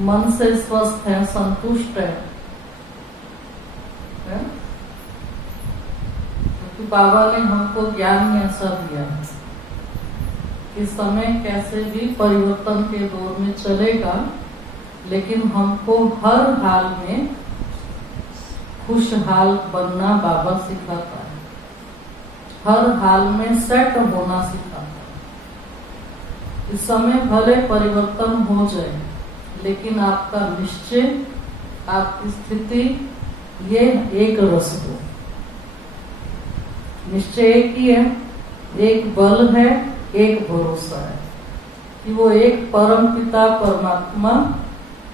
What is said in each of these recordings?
मन से स्वस्थ है, संतुष्ट है? क्योंकि बाबा ने हमको ज्ञान ऐसा दिया कि समय कैसे भी परिवर्तन के दौर में चलेगा, लेकिन हमको हर हाल में खुशहाल बनना बाबा सिखाता है, हर हाल में सेट होना सिखाता है। इस समय भले परिवर्तन हो जाए, लेकिन आपका निश्चय, आपकी स्थिति ये एक रस हो। निश्चय एक ही है, एक बल है, एक भरोसा है कि वो एक परम पिता परमात्मा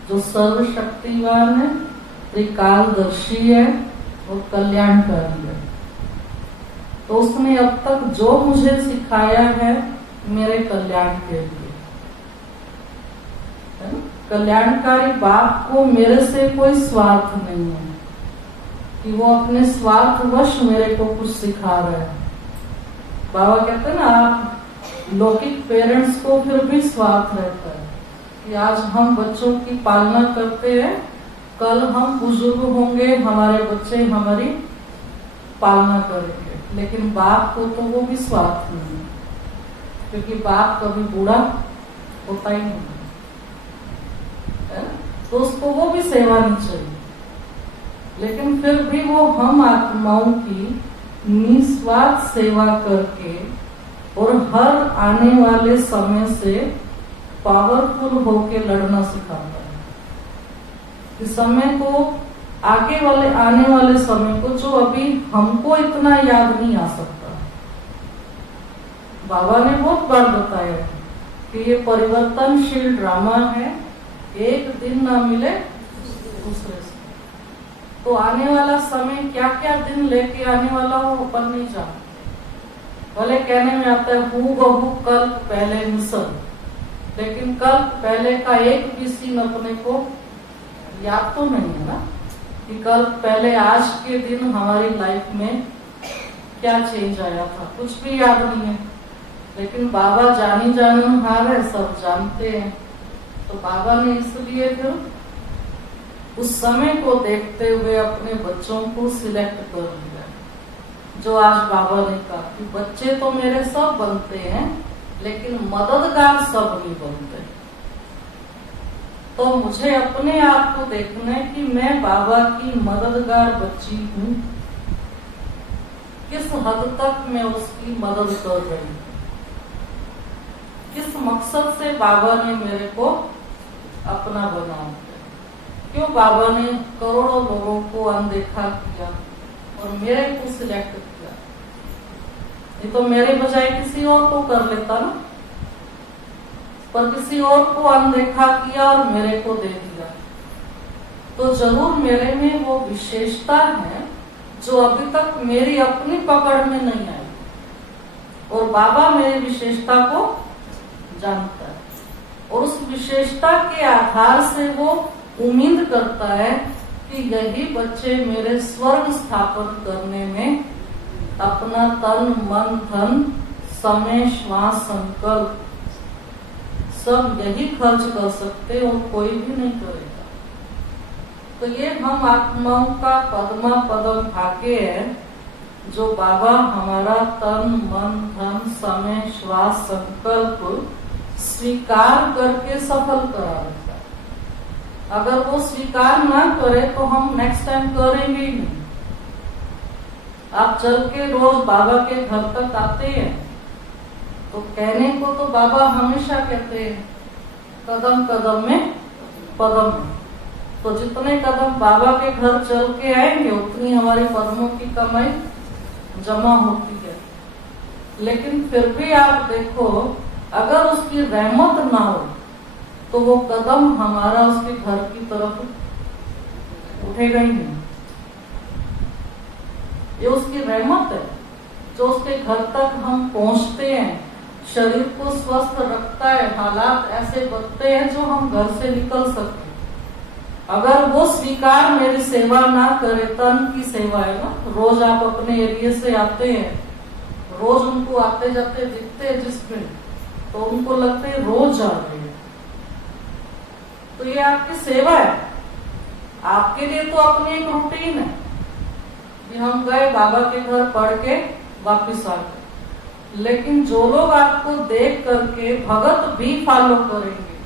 जो सर्वशक्तिवान है, त्रिकालदर्शी है और कल्याणकारी है। तो उसने अब तक जो मुझे सिखाया है मेरे कल्याण के लिए, कल्याणकारी बाप को मेरे से कोई स्वार्थ नहीं है कि वो अपने स्वार्थवश मेरे को कुछ सिखा रहे हैं। बाबा कहते हैं ना, आप लौकिक पेरेंट्स को फिर भी स्वार्थ रहता है कि आज हम बच्चों की पालना करते हैं, कल हम बुजुर्ग होंगे, हमारे बच्चे हमारी पालना करेंगे। लेकिन बाप को तो वो भी स्वार्थ नहीं है, क्योंकि बाप कभी बूढ़ा होता ही नहीं है, तो उसको वो भी सेवा नहीं चाहिए। लेकिन फिर भी वो हम आत्माओं की निस्वार्थ सेवा करके और हर आने वाले समय से पावरफुल होके लड़ना सिखाता है। इस समय को, आगे वाले आने वाले समय को जो अभी हमको इतना याद नहीं आ सकता। बाबा ने बहुत बार बताया कि ये परिवर्तनशील ड्रामा है, एक दिन ना मिले दूसरे से। तो आने वाला समय क्या क्या दिन लेके आने वाला हो अपन नहीं जानते। भले कहने में आता है हूबहू कल्प पहले मिसल, लेकिन कल्प पहले का एक भी सीन अपने को याद तो नहीं है ना कि कल्प पहले आज के दिन हमारी लाइफ में क्या चेंज आया था, कुछ भी याद नहीं है। लेकिन बाबा जानी जानहार है, सब जानते हैं। तो बाबा ने इसलिए फिर उस समय को देखते हुए अपने बच्चों को सिलेक्ट कर लिया, जो आज बाबा ने कहा कि बच्चे तो मेरे सब बनते हैं, लेकिन मददगार सब नहीं बनते। तो मुझे अपने आप को देखना है कि मैं बाबा की मददगार बच्ची हूँ, किस हद तक मैं उसकी मदद कर रही हूँ, किस मकसद से बाबा ने मेरे को अपना बनाया। क्यों बाबा ने करोड़ों लोगों को अनदेखा किया और मेरे को सिलेक्ट किया? ये तो मेरे बजाय किसी और को कर लेता ना, पर किसी और को अनदेखा किया और मेरे को दे दिया। तो जरूर मेरे में वो विशेषता है जो अभी तक मेरी अपनी पकड़ में नहीं आई, और बाबा मेरी विशेषता को जानता है, और उस विशेषता के आधार से वो उम्मीद करता है कि यही बच्चे मेरे स्वर्ग स्थापन करने में अपना तन मन धन समय श्वास संकल्प सब यही खर्च कर सकते और कोई भी नहीं करेगा। तो ये हम आत्माओं का पद्मा पदम भाग्य है जो बाबा हमारा तन मन धन समय श्वास संकल्प स्वीकार करके सफल करा देता है। अगर वो स्वीकार ना करे तो हम नेक्स्ट टाइम करेंगे ही नहीं। आप चल के रोज बाबा के घर तक आते हैं, तो कहने को तो बाबा हमेशा कहते हैं कदम कदम में पदम में। तो जितने कदम बाबा के घर चल के आएंगे उतनी हमारी पदमों की कमाई जमा होती है। लेकिन फिर भी आप देखो, अगर उसकी रहमत ना हो तो वो कदम हमारा उसके घर की तरफ उठेगा ही नहीं। ये उसकी रहमत है जो उसके घर तक हम पहुंचते हैं, शरीर को स्वस्थ रखता है, हालात ऐसे बनते हैं जो हम घर से निकल सकते। अगर वो स्वीकार मेरी सेवा ना करे, तन की सेवा है ना, रोज आप अपने एरिया से आते हैं, रोज उनको आते जाते दिखते हैं जिसमें, तो उनको लगते है रोज जा रहे हैं। तो ये आपकी सेवा है। आपके लिए तो अपनी एक रूटीन है कि हम गए बाबा के घर पढ़ के वापिस आ गए, लेकिन जो लोग आपको देख करके भगत भी फॉलो करेंगे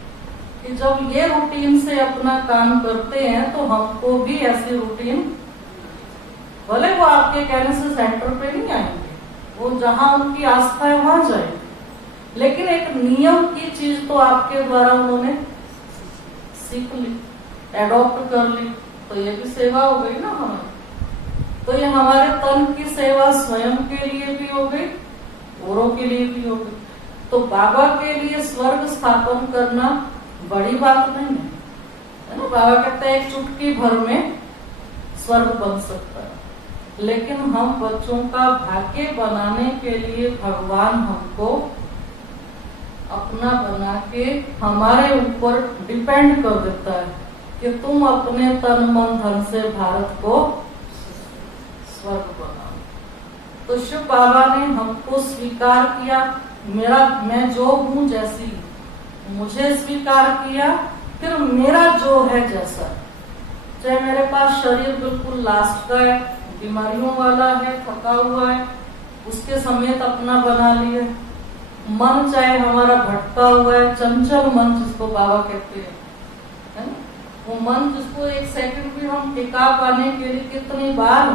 कि जब ये रूटीन से अपना काम करते हैं तो हमको भी ऐसी रूटीन, भले वो आपके कहने से सेंटर पे नहीं आएंगे, वो जहां उनकी आस्था है वहां जाएंगे, लेकिन एक नियम की चीज तो आपके द्वारा उन्होंने सीख ली, एडॉप्ट कर ली, तो ये भी सेवा हो गई ना हमारी। तो ये हमारे तन की सेवा स्वयं के लिए भी हो गई, औरों के लिए भी हो गई। तो बाबा के लिए स्वर्ग स्थापन करना बड़ी बात नहीं है ना। बाबा कहते हैं एक चुटकी भर में स्वर्ग बन सकता है, लेकिन हम बच्चों का भाग्य बनाने के लिए भगवान हमको अपना बना के हमारे ऊपर डिपेंड कर देता है कि तुम अपने तन मन धन से भारत को स्वर्ग बनाओ। तो शिव बाबा ने हमको स्वीकार किया, मैं जो हूँ जैसी, मुझे स्वीकार किया, फिर मेरा जो है जैसा, चाहे मेरे पास शरीर बिल्कुल लास्ट का है, बीमारियों वाला है, थका हुआ है, उसके समेत अपना बना लिए। मन चाहे हमारा भटका हुआ है, चंचल मन जिसको बाबा कहते हैं, है ना, वो मन जिसको एक सेकंड भी हम टिका पाने के लिए कितनी बार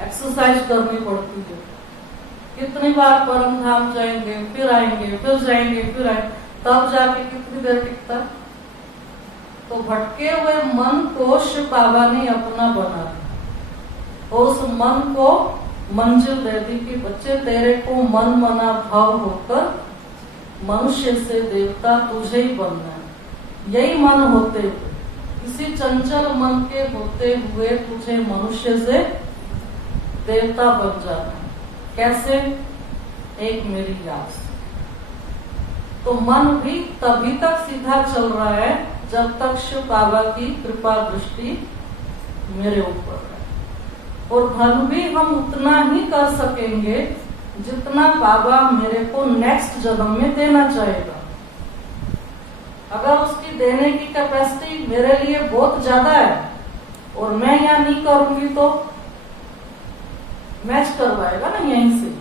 एक्सरसाइज करनी पड़ती है, कितनी बार परम धाम जाएंगे, फिर आएंगे, फिर जाएंगे, फिर आएंगे, तब जाके कितनी देर टिकता। तो भटके हुए मन को शिव बाबा ने अपना बना दिया और उस मन को मंजिल दे दी कि बच्चे तेरे को मन मना भाव होकर मनुष्य से देवता तुझे ही बनना है। यही मन होते हुए, किसी चंचल मन के होते हुए तुझे मनुष्य से देवता बन जाना है। कैसे? एक मेरी याद से। तो मन भी तभी तक सीधा चल रहा है जब तक शिव बाबा की कृपा दृष्टि मेरे ऊपर है, और धन भी हम उतना ही कर सकेंगे जितना बाबा मेरे को नेक्स्ट जन्म में देना चाहेगा। अगर उसकी देने की कैपेसिटी मेरे लिए बहुत ज्यादा है और मैं यहाँ नहीं करूंगी तो मैच करवाएगा ना यहीं से।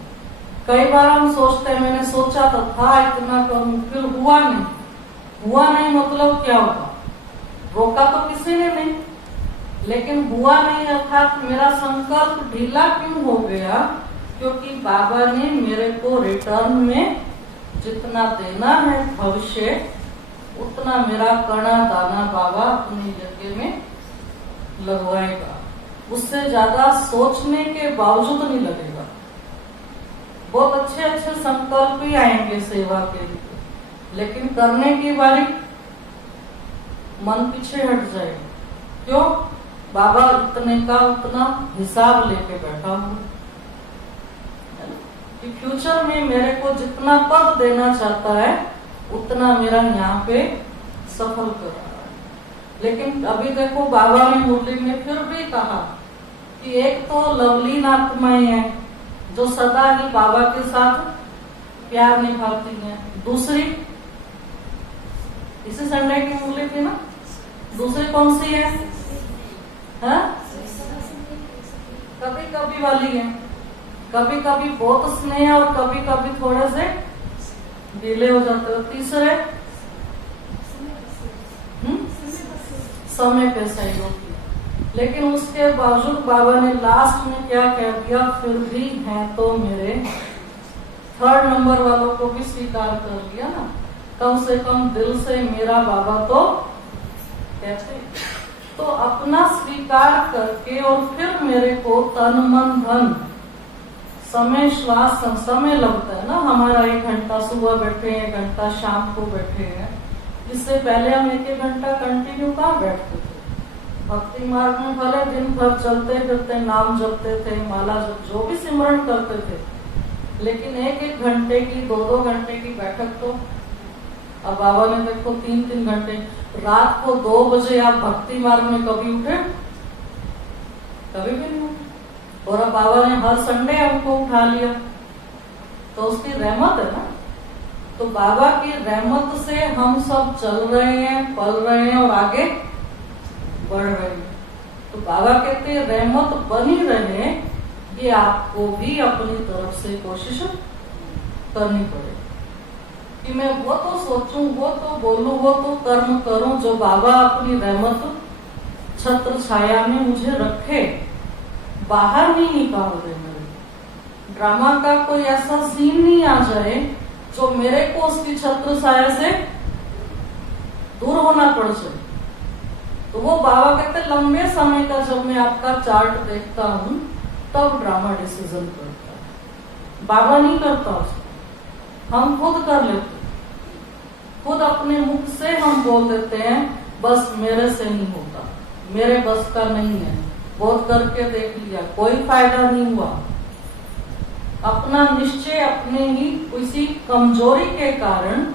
कई बार हम सोचते हैं मैंने सोचा तो था इतना करूं, फिर हुआ नहीं मतलब क्या होगा? रोका तो किसी ने नहीं, लेकिन हुआ नहीं अर्थात मेरा संकल्प ढीला क्यों हो गया? क्योंकि बाबा ने मेरे को रिटर्न में जितना देना है भविष्य, उतना मेरा कणा दाना बाबा अपनी जगह में लगवाएगा। उससे ज्यादा सोचने के बावजूद नहीं लगेगा। बहुत अच्छे अच्छे संकल्प ही आएंगे सेवा के लिए, लेकिन करने की बारी मन पीछे हट जाएगा। क्यों? बाबा इतने का उतना हिसाब लेके बैठा हुआ कि फ्यूचर में मेरे को जितना पद देना चाहता है उतना मेरा यहाँ पे सफल कर रहा है। लेकिन अभी देखो बाबा ने मुरली में फिर भी कहा कि एक तो लवलीन आत्माएं हैं जो सदा ही बाबा के साथ प्यार निभाती हैं। दूसरी इसी संडे की मुरली थी ना, दूसरी कौन सी है? कभी कभी वाली है, कभी कभी बहुत स्नेह और कभी कभी थोड़े से ढीले हो जाते हो। तीसरे समय पे सही होती है। लेकिन उसके बावजूद बाबा ने लास्ट में क्या कह दिया? फिर भी हैं तो मेरे। थर्ड नंबर वालों को भी स्वीकार कर लिया ना, कम से कम दिल से मेरा बाबा तो कहते। तो अपना स्वीकार करके और फिर मेरे को तन मन धन समय श्वास समय लगता है ना। हमारा 1 घंटा सुबह बैठे हैं, 1 घंटा शाम को बैठे हैं। इससे पहले हम 1 घंटा कंटिन्यू कहाँ बैठते थे? भक्ति मार्ग में भले दिन भर चलते फिरते नाम जपते थे, माला जप जो भी सिमरन करते थे, लेकिन 1-1 घंटे की 2-2 घंटे की बैठक तो अब बाबा ने देखो 3-3 घंटे। रात को 2 बजे आप भक्ति मार्ग में कभी उठे? कभी भी नहीं उठे। और अब बाबा ने हर संडे हमको उठा लिया, तो उसकी रहमत है ना। तो बाबा की रहमत से हम सब चल रहे हैं, पल रहे हैं और आगे बढ़ रहे हैं। तो बाबा कहते हैं रहमत बनी रहे, ये आपको भी अपनी तरफ से कोशिश करनी पड़ेगी कि मैं वो तो सोचूं, वो तो बोलूं, वो तो कर्म करूं जो बाबा अपनी रहमत छत्र छाया में मुझे रखे, बाहर नहीं निकाल दे। मेरे ड्रामा का कोई ऐसा सीन नहीं आ जाए जो मेरे को उसकी छत्र छाया से दूर होना पड़ जाए। तो वो बाबा कहते लंबे समय का जब मैं आपका चार्ट देखता हूं तब ड्रामा डिसीजन करता है, बाबा नहीं करता उसको, हम खुद कर लेते, खुद अपने मुख से हम बोल देते हैं बस मेरे से नहीं होता, मेरे बस का नहीं है, बहुत करके देख लिया, कोई फायदा नहीं हुआ। अपना निश्चय अपने ही किसी कमजोरी के कारण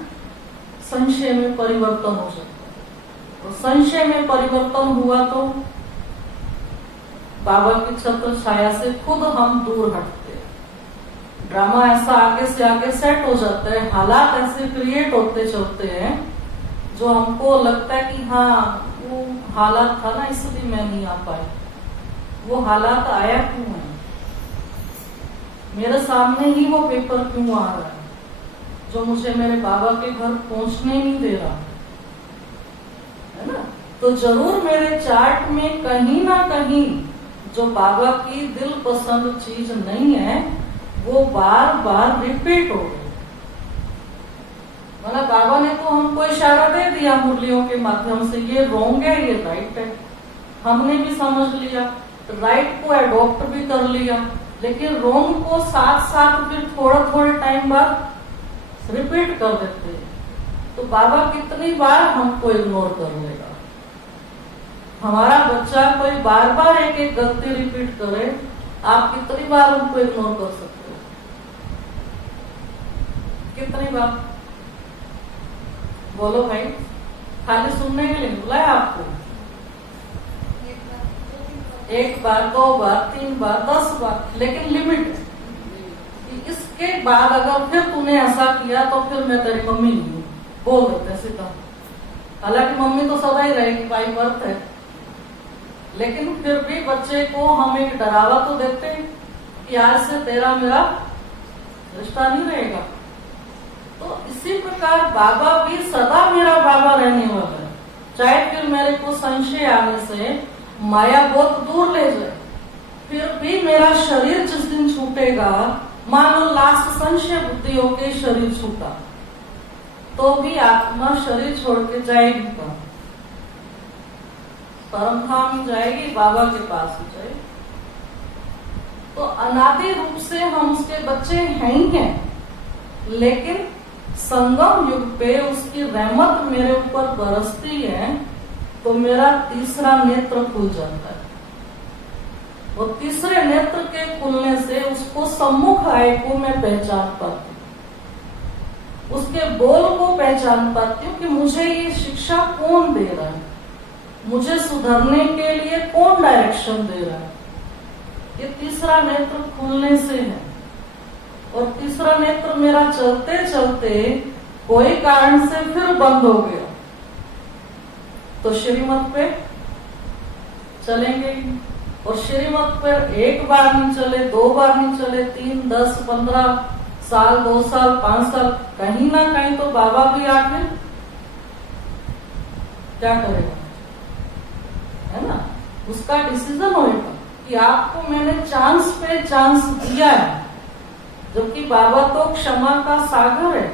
संशय में परिवर्तन हो सकता है। तो संशय में परिवर्तन हुआ तो बाबा की छत्र छाया से खुद हम दूर हटते हैं। ड्रामा ऐसा आगे से आगे सेट हो जाता है, हालात ऐसे क्रिएट होते चलते हैं जो हमको लगता है कि हाँ वो हालात था ना इसलिए मैं नहीं आ पाई। वो हालात आया क्यों है, मेरे सामने ही वो पेपर क्यों आ रहा है जो मुझे मेरे बाबा के घर पहुंचने नहीं दे रहा है ना। तो जरूर मेरे चार्ट में कहीं ना कहीं जो बाबा की दिल पसंद चीज नहीं है वो बार बार रिपीट हो गई। मतलब बाबा ने तो हमको इशारा दे दिया मुरलियों के माध्यम से, ये रॉन्ग है ये राइट है, हमने भी समझ लिया, राइट को एडॉप्ट भी कर लिया, लेकिन रॉन्ग को साथ साथ फिर थोड़े टाइम बाद रिपीट कर देते हैं। तो बाबा कितनी बार हमको इग्नोर कर लेगा। हमारा बच्चा कोई बार बार एक एक गलती रिपीट करे, आप कितनी बार उनको इग्नोर कर सकते हो, कितनी बार? बोलो भाई, खाली सुनने के लिए बुलाया आपको? एक बार, दो बार, 3 बार, 10 बार, लेकिन लिमिट है। इसके बाद अगर फिर तूने ऐसा किया तो फिर मैं तेरी मम्मी नहीं हूँ, बोल देते सीधा। हालांकि मम्मी तो सदा ही रहेगी, बाई बर्थ है, लेकिन फिर भी बच्चे को हम एक डरावा तो देते हैं कि आज से तेरा मेरा रिश्ता नहीं रहेगा। तो इसी प्रकार बाबा भी सदा मेरा बाबा रहने वाला है, चाहे फिर मेरे को संशय आने से माया बहुत दूर ले जाए, फिर भी मेरा शरीर जिस दिन छूटेगा, मान लो लास्ट संशय बुद्धि होके शरीर छूटा, तो भी आत्मा शरीर छोड़ के जाएगी कहाँ? परमधाम जाएगी, बाबा के पास ही जाएगी। तो अनादि रूप से हम उसके बच्चे हैं ही हैं, लेकिन संगम युग पे उसकी रहमत मेरे ऊपर बरसती है तो मेरा तीसरा नेत्र खुल जाता है। वो तीसरे नेत्र के खुलने से उसको सम्मुख आए को मैं पहचान पाती हूँ, उसके बोल को पहचान पाती हूँ कि मुझे ये शिक्षा कौन दे रहा है, मुझे सुधरने के लिए कौन डायरेक्शन दे रहा है। ये तीसरा नेत्र खुलने से है। और तीसरा नेत्र मेरा चलते चलते कोई कारण से फिर बंद हो गया तो श्रीमत पे चलेंगे। और श्रीमत पर एक बार नहीं चले, 2 बार नहीं चले, 3, 10, 15 साल, 2 साल, 5 साल, कहीं ना कहीं तो बाबा भी आके क्या करेगा, है ना? उसका डिसीजन होगा कि आपको मैंने चांस पे चांस दिया है, जबकि बाबा तो क्षमा का सागर है,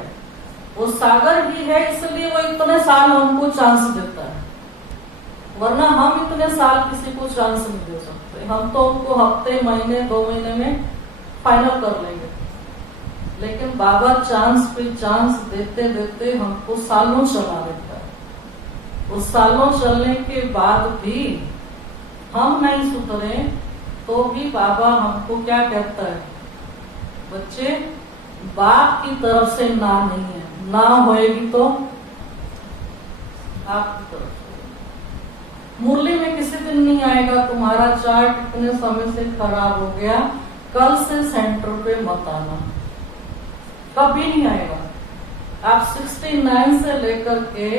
वो सागर ही है, इसलिए वो इतने साल हमको चांस देता है, वरना हम इतने साल किसी को चांस नहीं दे सकते। हम तो उनको हफ्ते, महीने, 2 महीने में फाइनल कर लेंगे, लेकिन बाबा चांस पे चांस देते देते हमको सालों चला देता है। उस सालों चलने के बाद भी हम नहीं सुधरे तो भी बाबा हमको क्या कहता है, बच्चे बाप की तरफ से ना नहीं है, ना होएगी तो आपकी तरफ से। मुरली में किसी दिन नहीं आएगा तुम्हारा चार्ट इतने समय से खराब हो गया, कल से सेंटर पे मत आना, कभी नहीं आएगा। आप 69 से लेकर के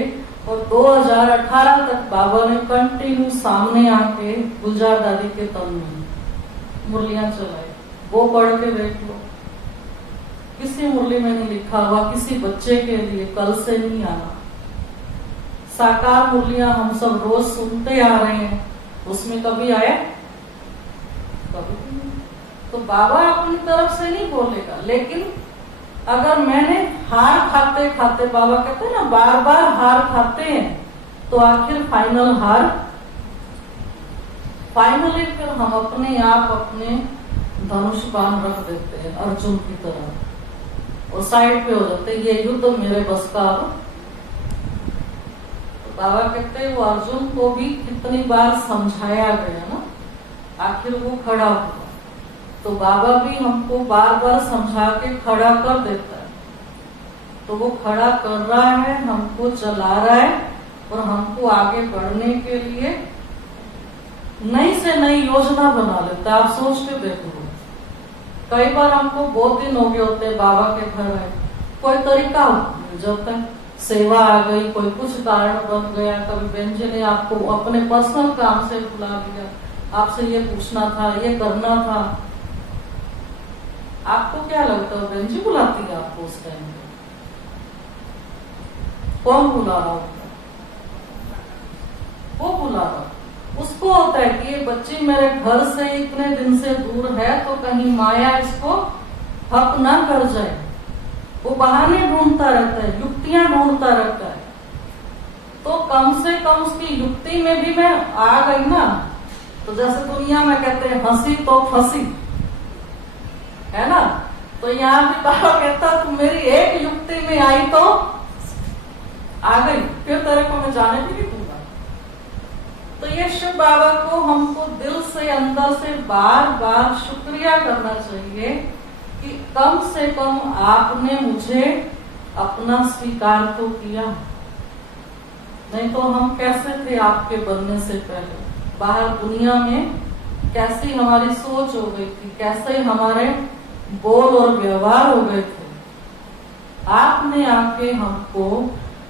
और 2018 तक बाबा ने कंटिन्यू सामने आके गुलजार दादी के तन में मुरलियां चलाई। वो पढ़ के देख लो, किसी मुरली में नहीं लिखा हुआ किसी बच्चे के लिए कल से नहीं आना। साकार मुरलियां हम सब रोज सुनते आ रहे हैं, उसमें कभी आया? कभी नहीं। तो बाबा अपनी तरफ से नहीं बोलेगा, लेकिन अगर मैंने हार खाते खाते, बाबा कहते हैं ना बार बार हार खाते हैं, तो आखिर फाइनली फिर हम अपने आप अपने धनुष बाण रख देते हैं अर्जुन की तरह और साइड पे हो जाते हैं, ये युद्ध मेरे बस का अब। तो बाबा कहते हैं वो अर्जुन को भी कितनी बार समझाया गया ना, आखिर वो खड़ा हुआ। तो बाबा भी हमको बार बार समझा के खड़ा कर देता है। तो वो खड़ा कर रहा है, हमको चला रहा है और हमको आगे बढ़ने के लिए नई से नई योजना बना लेता है। आप सोच के देखो, कई बार हमको बहुत दिन हो गए होते हैं बाबा के घर आए, कोई तरीका मिल जाता है, सेवा आ गई, कोई कुछ कारण बन गया, कभी बहन जी ने आपको अपने पर्सनल काम से बुला लिया, आपसे ये पूछना था, ये करना था। आपको क्या लगता है बहन जी बुलाती है आपको उस टाइम पे? कौन बुला रहा होता? वो बुला रहा। उसको होता है कि ये बच्ची मेरे घर से इतने दिन से दूर है, तो कहीं माया इसको हक ना कर जाए। वो बहाने ढूंढता रहता है, युक्तियां ढूंढता रहता है। तो कम से कम उसकी युक्ति में भी मैं आ गई ना, तो जैसे दुनिया में कहते हैं हंसी तो फंसी, है ना? तो यहाँ भी बाबा कहता तुम मेरी एक युक्ति में आई तो आ गई, फिर तेरे को मैं जाने भी नहीं दूंगा। तो ये शिव बाबा को हमको दिल से अंदर से बार बार शुक्रिया करना चाहिए कि कम से कम आपने मुझे अपना स्वीकार तो किया। नहीं तो हम कैसे थे आपके बनने से पहले? बाहर दुनिया में कैसी हमारी सोच हो गई थी, कैसे हमारे बोल और व्यवहार हो गए थे। आपने आके हमको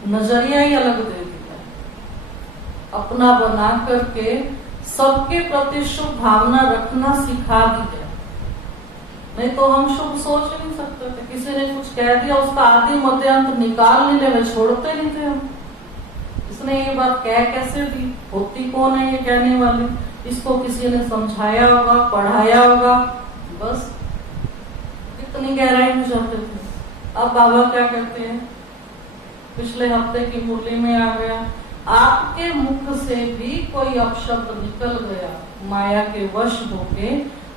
नजरिया ही अलग दे दिया, अपना बना करके सबके प्रति शुभ भावना रखना सिखा दिया। नहीं तो हम शुभ सोच नहीं सकते थे। किसी ने कुछ कह दिया, उसका आदि मध्य अंत निकाल नहीं ले, छोड़ते नहीं थे हम। इसने ये बात कह कैसे दी, होती कौन है ये कहने वाली? इसको किसी ने समझाया होगा, पढ़ाया होगा, बस इतनी गहराई में जाते थे। अब बाबा क्या कहते हैं, पिछले हफ्ते की मुरली में आ गया, आपके मुख से भी कोई अपशब्द निकल गया, माया के वश होके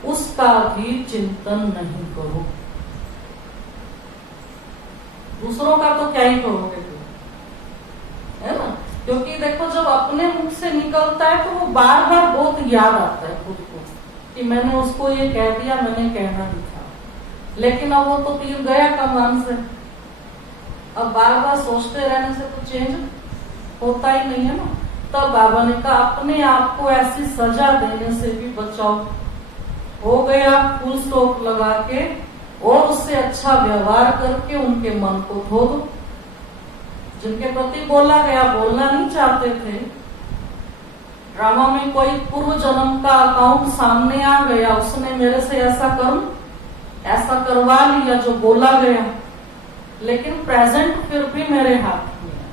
उसका भी चिंतन नहीं करो। दूसरों का तो क्या ही करोगे, है ना? क्योंकि देखो जब अपने मुख से निकलता है तो वो बार बार बहुत याद आता है खुद को कि मैंने उसको ये कह दिया, मैंने कहना नहीं था। लेकिन अब वो तो तीर गया कमान से, अब बार बार सोचते रहने से तो चेंज होता ही नहीं है ना। तब बाबा ने कहा अपने आप को ऐसी सजा देने से भी बचाओ। हो गया फुल स्टॉप लगा के और उससे अच्छा व्यवहार करके उनके मन को धो दो। जिनके प्रति बोला गया, बोलना नहीं चाहते थे, ड्रामा में कोई पूर्व जन्म का अकाउंट सामने आ गया, उसने मेरे से ऐसा कर्म ऐसा करवा लिया जो बोला गया, लेकिन प्रेजेंट फिर भी मेरे हाथ में है।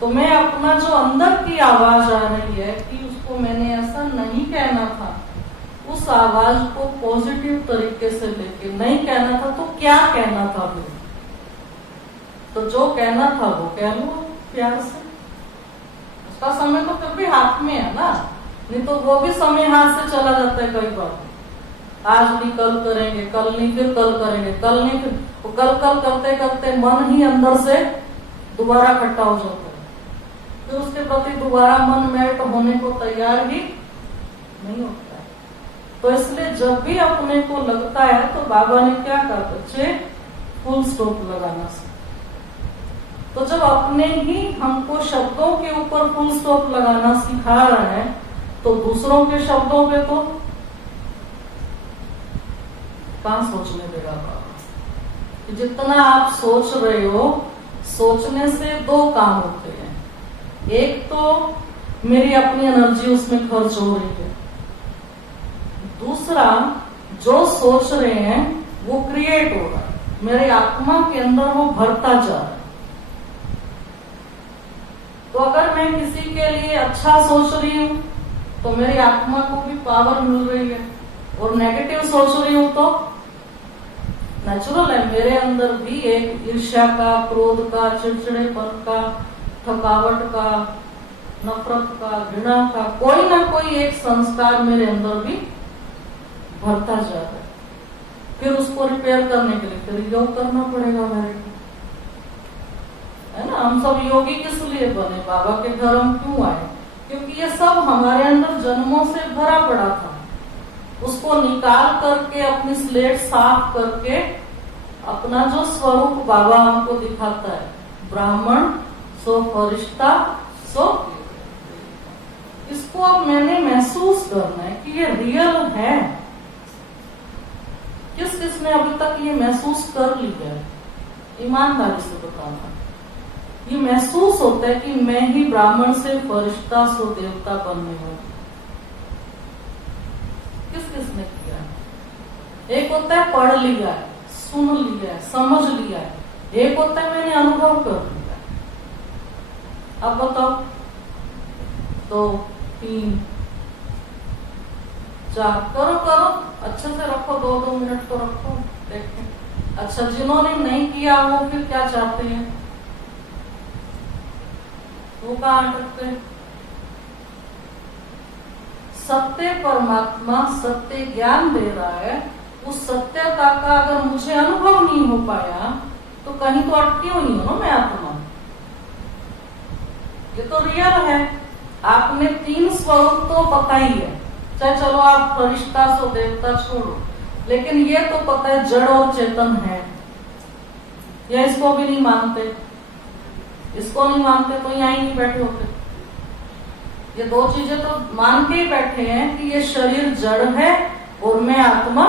तो मैं अपना जो अंदर की आवाज आ रही है कि उसको मैंने ऐसा नहीं कहना था, उस आवाज को पॉजिटिव तरीके से लेके नहीं कहना था तो क्या कहना था फिर? तो जो कहना था वो कह लो प्यार से। उसका समय तो फिर भी हाथ में है ना, नहीं तो वो भी समय हाथ से चला जाता है कई बार। आज नहीं कल करेंगे, कल नहीं फिर कल करेंगे, कल नहीं फिर, वो कल करते करते मन ही अंदर से दोबारा इकट्ठा हो जाता है। फिर उसके प्रति दोबारा मन मेल्ट होने को तैयार ही नहीं होता है। तो इसलिए जब भी अपने को लगता है तो बाबा ने क्या कहा, बच्चे फुल स्टॉप लगाना सीखो। तो जब अपने ही हमको शब्दों के ऊपर फुल स्टॉप लगाना सिखा रहा है, तो दूसरों के शब्दों पे तो कहां सोचने देगा बाबा? जितना आप सोच रहे हो सोचने से दो काम होते हैं। एक तो मेरी अपनी एनर्जी उसमें खर्च हो रही है, दूसरा जो सोच रहे हैं वो क्रिएट हो रहा है, मेरे आत्मा के अंदर वो भरता जा रहा है। तो अगर मैं किसी के लिए अच्छा सोच रही हूं तो मेरी आत्मा को भी पावर मिल रही है, और नेगेटिव सोच रही हूं तो नेचुरल है, मेरे अंदर भी एक ईर्ष्या का, क्रोध का, चिड़चिड़ेपन का, थकावट का, नफरत का, घृणा का कोई ना कोई एक संस्कार मेरे अंदर भी भरता जा रहा है। फिर उसको रिपेयर करने के लिए फिर योग करना पड़ेगा मेरे को, है ना। हम सब योगी किस लिए बने, बाबा के घर हम क्यों आए? क्योंकि ये सब हमारे अंदर जन्मों से भरा पड़ा था, उसको निकाल करके अपनी स्लेट साफ करके अपना जो स्वरूप बाबा हमको दिखाता है, ब्राह्मण सो फरिश्ता सो, इसको अब मैंने महसूस करना है कि ये रियल है। किस किसने अभी तक ये महसूस कर लिया है? ईमानदारी से बताना। ये महसूस होता है कि मैं ही ब्राह्मण से फरिश्ता सो देवता बनने वाला। किस किसने किया है? एक होता है पढ़ लिया है, सुन लिया है, समझ लिया है, एक होता है मैंने अनुभव कर लिया है। अब बताओ, 2 3 4 करो करो, अच्छे से रखो, 2-2 मिनट तो रखो, देखें। अच्छा, जिन्होंने नहीं किया वो फिर क्या चाहते हैं? वो कहाँ अटकते हैं? सत्य परमात्मा सत्य ज्ञान दे रहा है, उस सत्यता का अगर मुझे अनुभव नहीं हो पाया तो कहीं तो अटकी हुई हूं ना मैं आत्मा। ये तो रियल है। आपने 3 स्वरूप तो पता ही है, चाहे चलो आप फरिश्ता सो देवता छोड़ो, लेकिन ये तो पता है जड़ और चेतन है। या इसको भी नहीं मानते? इसको नहीं मानते तो यहां ही नहीं बैठे होते। ये 2 चीजें तो मान के ही बैठे हैं कि ये शरीर जड़ है और मैं आत्मा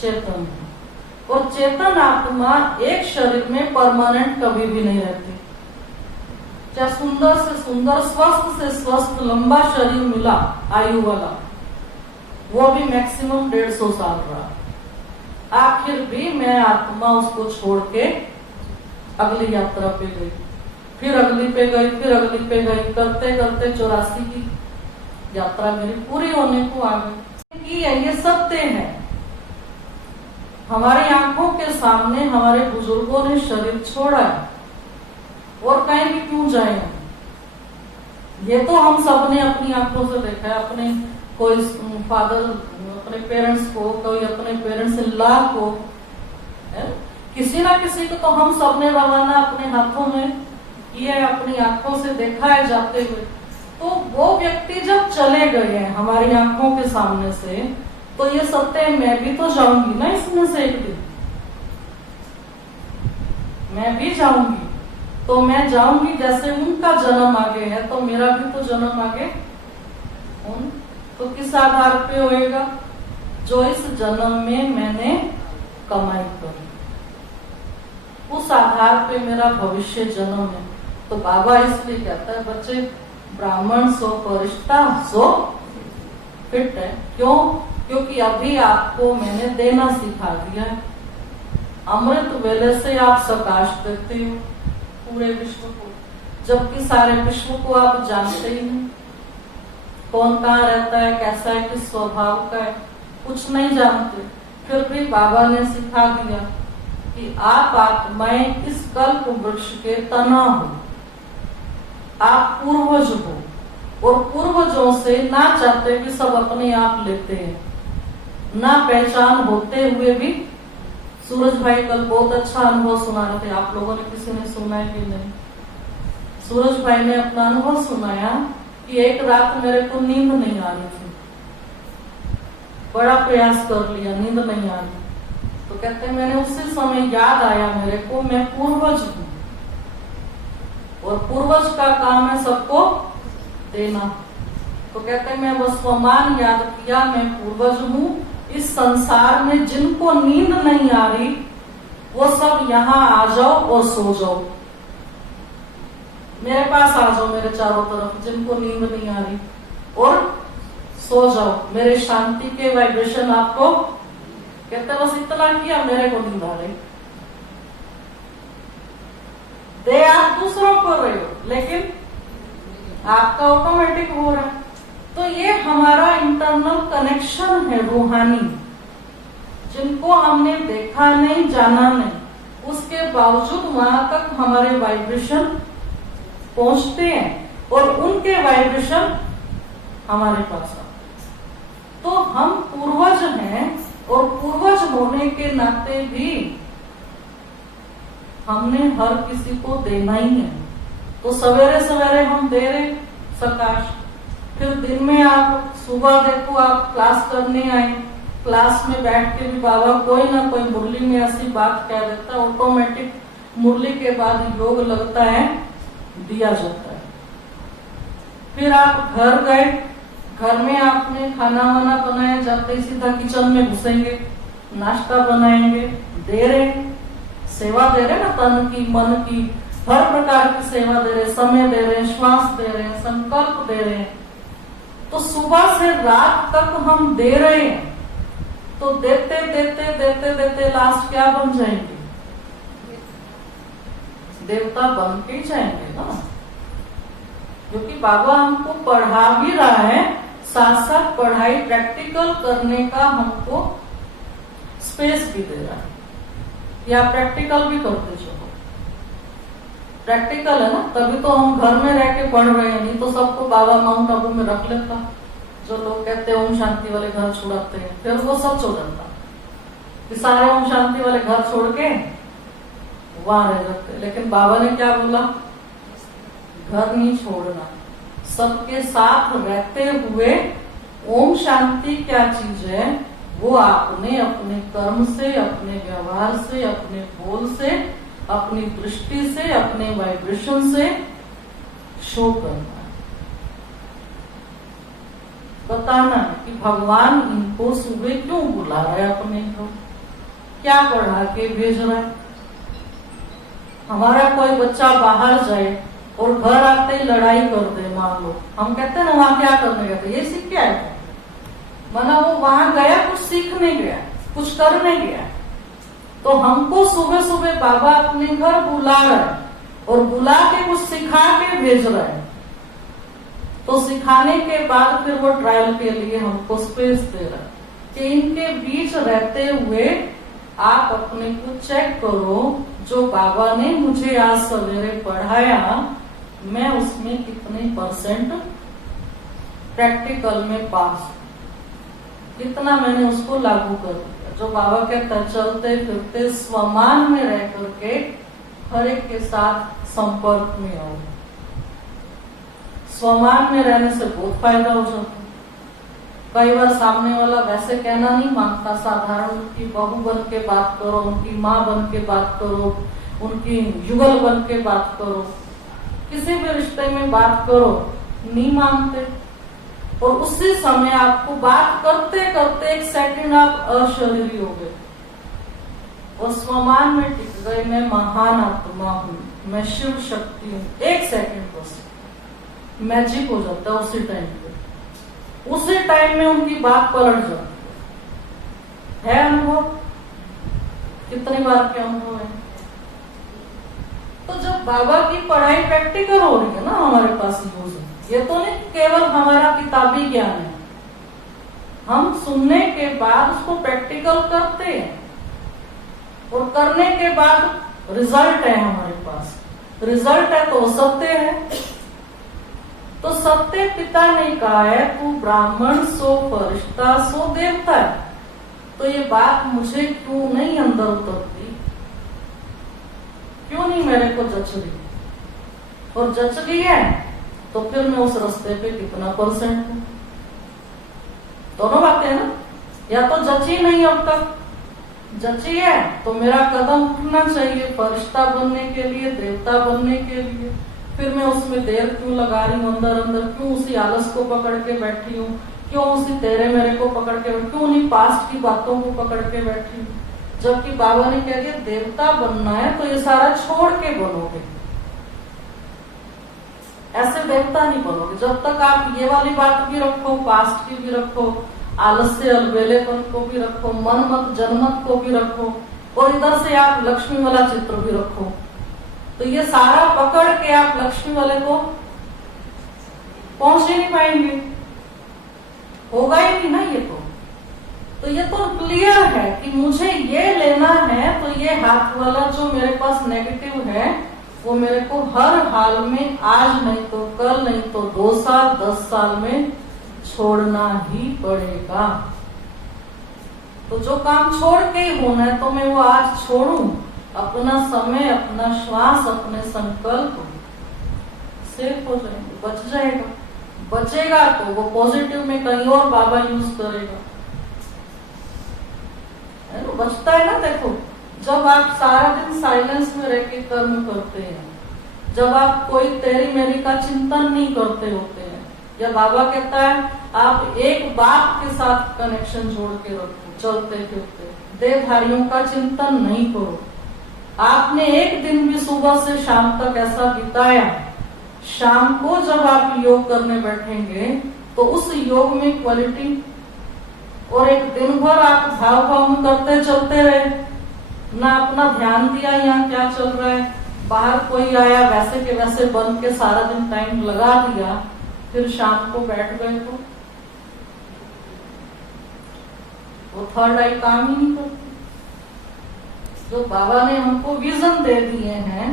चेतन हूं। और चेतन आत्मा एक शरीर में परमानेंट कभी भी नहीं रहती। चाहे सुंदर से सुंदर, स्वस्थ से स्वस्थ लंबा शरीर मिला आयु वाला, वो भी मैक्सिमम 150 साल रहा, आखिर भी मैं आत्मा उसको छोड़ के अगली यात्रा पे गई, फिर अगली पे गई, फिर अगली पे गई, करते करते 84 की यात्रा मेरी पूरी होने को आ गई। ये सत्य है। हमारी आंखों के सामने हमारे बुजुर्गों ने शरीर छोड़ा है, और कहीं भी क्यों जाए? ये तो हम सब ने अपनी आंखों से देखा है। अपने कोई फादर अपने पेरेंट्स को, कोई अपने पेरेंट्स इन लॉ को, किसी ना किसी को तो हम सब ने रवाना अपने हाथों में किए, अपनी आंखों से देखा है जाते हुए। तो वो व्यक्ति जब चले गए हैं हमारी आंखों के सामने से, तो ये सत्य है मैं भी तो जाऊंगी ना इसमें से एक दिन, मैं भी जाऊंगी। तो मैं जाऊंगी, जैसे उनका जन्म आगे है तो मेरा भी तो जन्म आगे। तो किस आधार पे होएगा? जो इस जन्म में मैंने कमाई करी, उस आधार पे मेरा भविष्य जन्म है। तो बाबा इसलिए कहता है बच्चे, ब्राह्मण सो फरिश्ता सो फिट है। क्यों? क्योंकि अभी आपको मैंने देना सिखा दिया है। अमृत वेले से आप सकाश देते हो पूरे विश्व को, जबकि सारे विश्व को आप जानते ही नहीं। कौन कहाँ रहता है, कैसा है, किस स्वभाव का है, कुछ नहीं जानते। फिर भी बाबा ने सिखा दिया कि आप आत्माएं इस कल्प वृक्ष के तना हो, आप पूर्वज हो, और पूर्वजों से ना चाहते भी सब अपने आप लेते हैं, ना पहचान होते हुए भी। सूरज भाई कल बहुत अच्छा अनुभव सुना रहे थे, आप लोगों ने किसी ने सुना है कि नहीं? सूरज भाई ने अपना अनुभव सुनाया कि एक रात मेरे को नींद नहीं आ रही थी, बड़ा प्रयास कर लिया, नींद नहीं आ रही। तो कहते हैं मैंने उसी समय याद आया मेरे को मैं पूर्वज हूँ, और पूर्वज का काम है सबको देना। तो कहते हैं मैं वो स्वमान याद किया, मैं पूर्वज हूँ। इस संसार में जिनको नींद नहीं आ रही वो सब यहाँ आ जाओ और सो जाओ, मेरे पास आ जाओ मेरे चारों तरफ, जिनको नींद नहीं आ रही, और सो जाओ। मेरे शांति के वाइब्रेशन आपको कहते बस इतना किया, मेरे को नींद आ रही। दे आप दूसरों को रहे हो, लेकिन आपका ऑटोमेटिक हो रहा है। तो ये हमारा इंटरनल कनेक्शन है रूहानी, जिनको हमने देखा नहीं, जाना नहीं, उसके बावजूद वहां तक हमारे वाइब्रेशन पहुंचते हैं और उनके वाइब्रेशन हमारे पास आते हैं। तो हम पूर्वज हैं और पूर्वज होने के नाते भी हमने हर किसी को देना ही है। तो सवेरे सवेरे हम दे रहे प्रकाश, फिर दिन में आप सुबह देखो आप क्लास करने आए, क्लास में बैठ के भी बाबा कोई ना कोई मुरली में ऐसी बात कह देता, ऑटोमेटिक मुरली के बाद योग लगता है, दिया जाता है। फिर आप घर गए, घर में आपने खाना वाना बनाया, जाते ही सीधा किचन में घुसेंगे, नाश्ता बनाएंगे, दे रहे, सेवा दे रहे ना, तन की मन की हर प्रकार की सेवा दे रहे, समय दे रहे, श्वास दे रहे, संकल्प दे रहे। तो सुबह से रात तक हम दे रहे हैं, तो देते देते देते देते लास्ट क्या बन जाएंगे? देवता बन के ही जाएंगे ना, क्योंकि बाबा हमको पढ़ा भी रहा है, साथ साथ पढ़ाई प्रैक्टिकल करने का हमको स्पेस भी दे रहा है। या प्रैक्टिकल भी करते चलो, प्रैक्टिकल है ना, तभी तो हम घर में रह के पढ़ रहे हैं, नहीं तो सबको बाबा माउंट आबू में रख लेता। जो लोग कहते हैं ओम शांति वाले घर छुड़ाते हैं, फिर वो सच हो जाता कि सारे ओम शांति वाले घर छोड़ के वहां रह जाते। लेकिन बाबा ने क्या बोला? घर नहीं छोड़ना, सबके साथ रहते हुए ओम शांति क्या चीज है वो आपने अपने कर्म से, अपने व्यवहार से, अपने बोल से, अपनी दृष्टि से, अपने वाइब्रेशन से शो करना है, बताना है कि भगवान इनको सुबह क्यों बुला रहा है, अपने को क्या पढ़ा के भेज रहा है। हमारा कोई बच्चा बाहर जाए और घर आते ही लड़ाई कर दे, मान लो, हम कहते हैं ना वहां क्या करने गए थे, ये सीख के आए थे, माना वो वहां गया कुछ सीखने गया, कुछ करने गया। तो हमको सुबह सुबह बाबा अपने घर बुला रहा है और बुला के कुछ सिखा के भेज रहा है। तो सिखाने के बाद फिर वो ट्रायल के लिए हमको स्पेस दे रहा है कि इनके बीच रहते हुए आप अपने को चेक करो, जो बाबा ने मुझे आज सवेरे पढ़ाया मैं उसमें कितने परसेंट प्रैक्टिकल में पास, कितना मैंने उसको लागू कर दिया। जो बाबा कहता है चलते फिरते स्वमान में रह करके हर एक के साथ संपर्क में आओ। स्वमान में रहने से बहुत फायदा हो जाता है। कई बार सामने वाला वैसे कहना नहीं मांगता, साधारण उनकी बहू बन के बात करो, उनकी माँ बन के बात करो, उनकी युगल बन के बात करो, किसी भी रिश्ते में बात करो, नहीं मानते। और उसी समय आपको बात करते करते एक सेकंड आप अशरीरी हो गए और स्वमान में टिक गए, मैं महान आत्मा हूँ, मैं शिव शक्ति हूँ। एक सेकंड बस मैजिक हो जाता है उसी टाइम पे, उसी टाइम में उनकी बात पलट जाती है। अनुभव कितनी बार के अनुभव है। तो जब बाबा की पढ़ाई प्रैक्टिकल हो रही है ना हमारे पास यूज, ये तो नहीं केवल हमारा किताबी ज्ञान है, हम सुनने के बाद उसको प्रैक्टिकल करते हैं और करने के बाद रिजल्ट है हमारे पास। रिजल्ट है तो सत्य है। तो सत्य पिता ने कहा है तू ब्राह्मण सो फरिश्ता सो देवता है। तो ये बात मुझे क्यों नहीं अंदर उतरती, क्यों नहीं मेरे को जच रही? और जच गई है तो फिर मैं उस रास्ते पे कितना परसेंट हूं? दोनों बातें हैं ना। या तो जची नहीं अब तक, जची है तो मेरा कदम उठना चाहिए फरिश्ता बनने के लिए, देवता बनने के लिए। फिर मैं उसमें देर क्यों लगा रही हूँ, अंदर अंदर क्यों उसी आलस को पकड़ के बैठी हूँ, क्यों उसी तेरे मेरे को पकड़ के, क्यों उन्हीं पास्ट की बातों को पकड़ के बैठी हूँ। जबकि बाबा ने कह दिया देवता बनना है तो ये सारा छोड़ के बनोगे। ऐसे देवता नहीं बनोगे। जब तक आप ये वाली बात भी रखो, पास्ट की भी रखो, आलस्य अलबेलेपन को भी रखो, मन मत जनमत को भी रखो, और इधर से आप लक्ष्मी वाला चित्र भी रखो, तो ये सारा पकड़ के आप लक्ष्मी वाले को पहुंच ही नहीं पाएंगे, होगा ही नहीं ना ये तो ये तो क्लियर है कि मुझे ये लेना है, तो ये हाथ वाला जो मेरे पास नेगेटिव है वो मेरे को हर हाल में, आज नहीं तो कल, नहीं तो 2 साल 10 साल में छोड़ना ही पड़ेगा। तो जो काम छोड़ के ही होना है तो मैं वो आज छोड़ूं। अपना समय, अपना श्वास, अपने संकल्प सेफ हो जाएंगे, बच जाएगा। बचेगा तो वो पॉजिटिव में कहीं और बाबा यूज करेगा, है ना? बचता है ना। देखो, जब आप सारा दिन साइलेंस में रह के कर्म करते हैं, जब आप कोई तेरी मेरी का चिंतन नहीं करते होते हैं, या बाबा कहता है आप एक बाप के साथ कनेक्शन जोड़ के रखो, चलते फिरते देहधारियों का चिंतन नहीं करो। आपने एक दिन भी सुबह से शाम तक ऐसा बिताया, शाम को जब आप योग करने बैठेंगे तो उस योग में क्वालिटी, और एक दिन भर आप भाव भाव करते चलते रहे, ना अपना ध्यान दिया यहाँ क्या चल रहा है, बाहर कोई आया वैसे के वैसे बन के सारा दिन टाइम लगा दिया, फिर शाम को बैठ गए तो वो थर्ड आई काम ही नहीं करती। जो बाबा ने हमको विजन दे दिए हैं,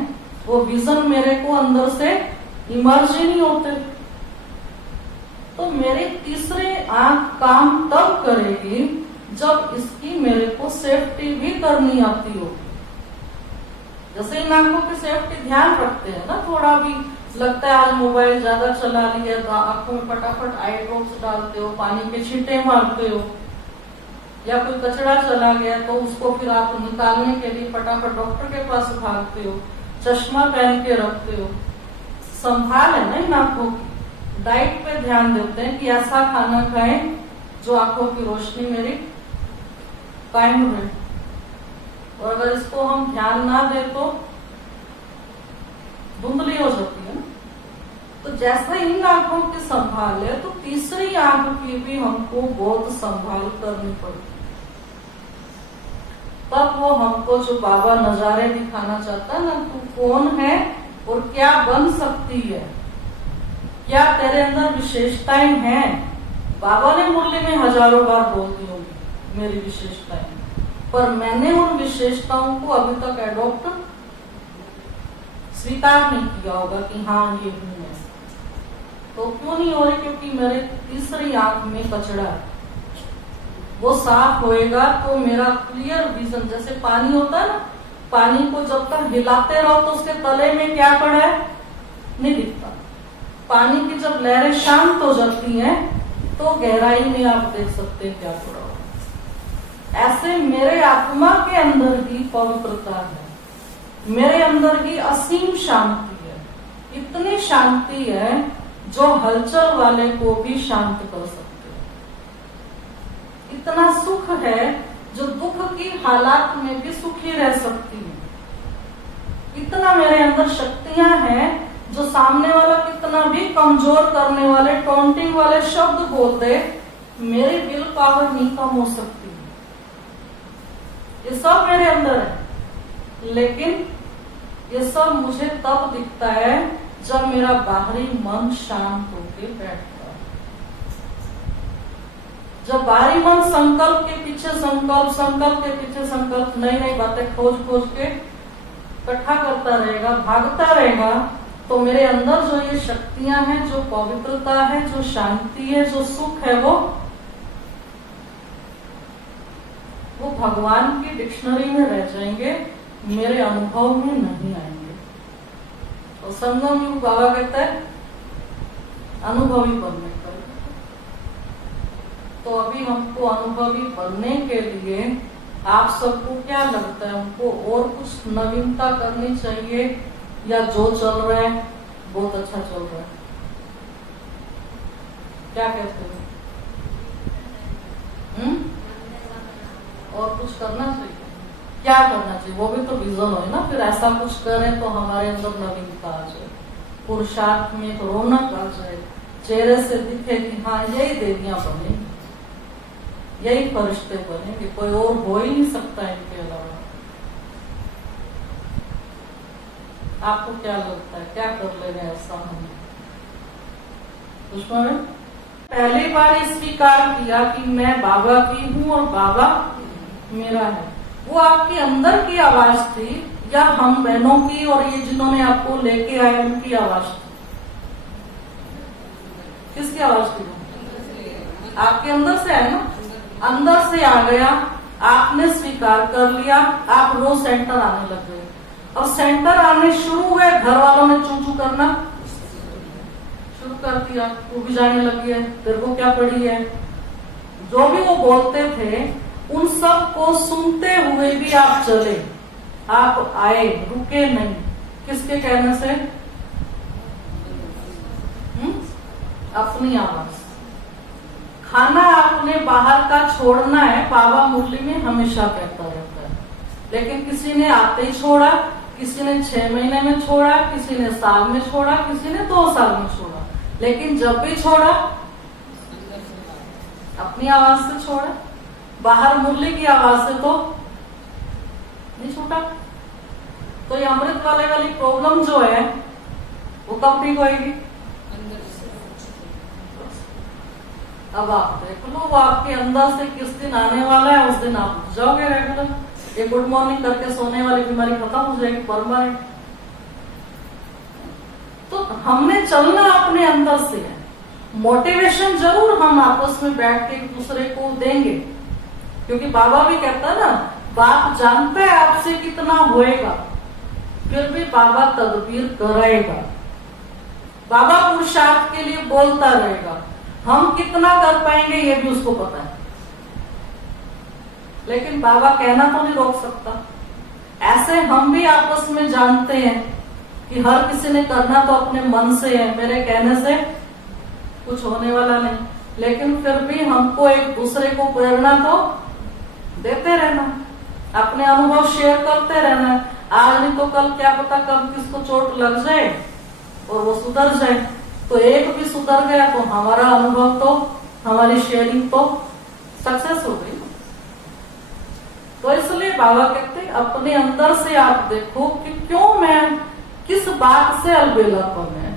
वो विजन मेरे को अंदर से इमर्ज ही नहीं होते। तो मेरी तीसरी आंख काम तब करेगी जब इसकी मेरे को सेफ्टी भी करनी आती हो। जैसे इन आंखों की सेफ्टी ध्यान रखते हैं ना, थोड़ा भी लगता है आज मोबाइल ज्यादा चला लिया तो आंखों में फटाफट आई ड्रॉप्स डालते हो, पानी के छींटे मारते हो, या कोई कचरा चला गया तो उसको फिर आप निकालने के लिए फटाफट डॉक्टर के पास भागते हो, चश्मा पहन के रखते हो। संभाल है ना इन आंखों की। डाइट पे ध्यान देते हैं कि ऐसा खाना खाएं जो आंखों की रोशनी मेरी कायम रहे, और अगर इसको हम ध्यान ना दे तो धुंधली हो जाती है ना। तो जैसे इन आंखों की संभाल है, तो तीसरी आंख की भी हमको बहुत संभाल करनी पड़ती। तब वो हमको जो बाबा नजारे दिखाना चाहता है ना, तू कौन है और क्या बन सकती है, क्या तेरे अंदर विशेषताएं हैं। बाबा ने मुरली में हजारों बार बोल दी होगी मेरी विशेषताएं, पर मैंने उन विशेषताओं को अभी तक एडॉप्ट स्वीकार नहीं किया होगा कि हाँ ये हूं मैं। तो क्यों नहीं हो रही? क्योंकि मेरे तीसरी आंख में कचरा है। वो साफ होएगा तो मेरा क्लियर विजन, जैसे पानी होता है ना, पानी को जब तक हिलाते रहो तो उसके तले में क्या पड़ा है नहीं दिखता। पानी की जब लहरें शांत हो जाती हैं तो गहराई में आप देख सकते हैं क्या पड़ा हुआ। ऐसे मेरे आत्मा के अंदर भी पवित्रता है, मेरे अंदर की असीम शांति है। इतनी शांति है जो हलचल वाले को भी शांत कर सकते हैं। इतना सुख है जो दुख की हालात में भी सुखी रह सकती है। इतना मेरे अंदर शक्तियां हैं जो सामने वाला कितना भी कमजोर करने वाले टॉन्टिंग वाले शब्द बोलते, मेरी विल पावर नहीं कम हो सकती। ये सब मेरे अंदर है, लेकिन ये सब मुझे तब दिखता है जब मेरा बाहरी मन शांत होकर बैठता है। जब बाहरी मन संकल्प के पीछे संकल्प, संकल्प के पीछे संकल्प, नई नई बातें खोज खोज के इकट्ठा करता रहेगा, भागता रहेगा, तो मेरे अंदर जो ये शक्तियां हैं, जो पवित्रता है, जो शांति है, जो सुख है, वो भगवान की डिक्शनरी में रह जाएंगे, मेरे अनुभव में नहीं आएंगे। और संगम युग बाबा कहता है अनुभवी बनने का। तो अभी हमको अनुभवी बनने के लिए आप सबको क्या लगता है, हमको और कुछ नवीनता करनी चाहिए, या जो चल रहा है बहुत अच्छा चल रहा है? क्या कहते हो? और कुछ करना चाहिए? क्या करना चाहिए? वो भी तो विजन हो ना, फिर ऐसा कुछ करें तो हमारे अंदर नवीनता आ जाए। पुरुषार्थ में एक रौनक आ जाए, चेहरे से दिखे कि हाँ यही देवियां बनेंगी, यही फरिश्ते बनेंगे, कोई और हो ही नहीं सकता इनके अलावा। आपको क्या लगता है, क्या कर ले रहे ऐसा हम? दुश्मन पहली बार स्वीकार किया कि मैं बाबा की हूँ और बाबा मेरा है। वो आपके अंदर की आवाज थी या हम बहनों की और ये जिन्होंने आपको लेके आए उनकी आवाज थी? किसकी आवाज थी? आपके अंदर से है ना, अंदर से आ गया, आपने स्वीकार कर लिया, आप रोज सेंटर आने लग गए। और सेंटर आने शुरू हुए, घर वालों ने चू चू करना शुरू कर दिया, वो भी जाने लगी है तेरे को क्या पड़ी है। जो भी वो बोलते थे उन सब को सुनते हुए भी आप चले, आप आए, रुके नहीं। किसके कहने से? अपनी आवाज। खाना आपने बाहर का छोड़ना है, बाबा मुरली में हमेशा कहता रहता है, लेकिन किसी ने आते ही छोड़ा, किसी ने 6 महीने में छोड़ा, किसी ने साल में छोड़ा, किसी ने 2 साल में छोड़ा, लेकिन जब भी छोड़ा अपनी आवाज से छोड़ा, बाहर मुरली की आवाज से तो नहीं छूटा। तो ये अमृत वाली प्रॉब्लम जो है वो कब ठीक होगी? अब आप देख लो, वो आपके अंदर से किस दिन आने वाला है, उस दिन आप उठ जाओगे रेगुलर। ये गुड मॉर्निंग करके सोने वाली बीमारी खत्म हो जाएगी परमानेंट। तो हमने चलना अपने अंदर से है। मोटिवेशन जरूर हम आपस में बैठ के एक दूसरे को देंगे, क्योंकि बाबा भी कहता है ना, बाप जानता है आपसे कितना होएगा, फिर भी बाबा तदबीर कराएगा। बाबा पुरुषार्थ के लिए बोलता रहेगा, हम कितना कर पाएंगे ये भी उसको पता है, लेकिन बाबा कहना तो नहीं रोक सकता। ऐसे हम भी आपस में जानते हैं कि हर किसी ने करना तो अपने मन से है, मेरे कहने से कुछ होने वाला नहीं, लेकिन फिर भी हमको एक दूसरे को प्रेरणा तो देते रहना, अपने अनुभव शेयर करते रहना। आज नहीं तो कल क्या पता कब किसको चोट लग जाए और वो सुधर जाए, तो एक भी सुधर गया तो हमारा अनुभव तो, हमारी शेयरिंग तो सक्सेस हो गई। तो इसलिए बाबा कहते अपने अंदर से आप देखो कि क्यों मैं किस बात से अलबेलापन है।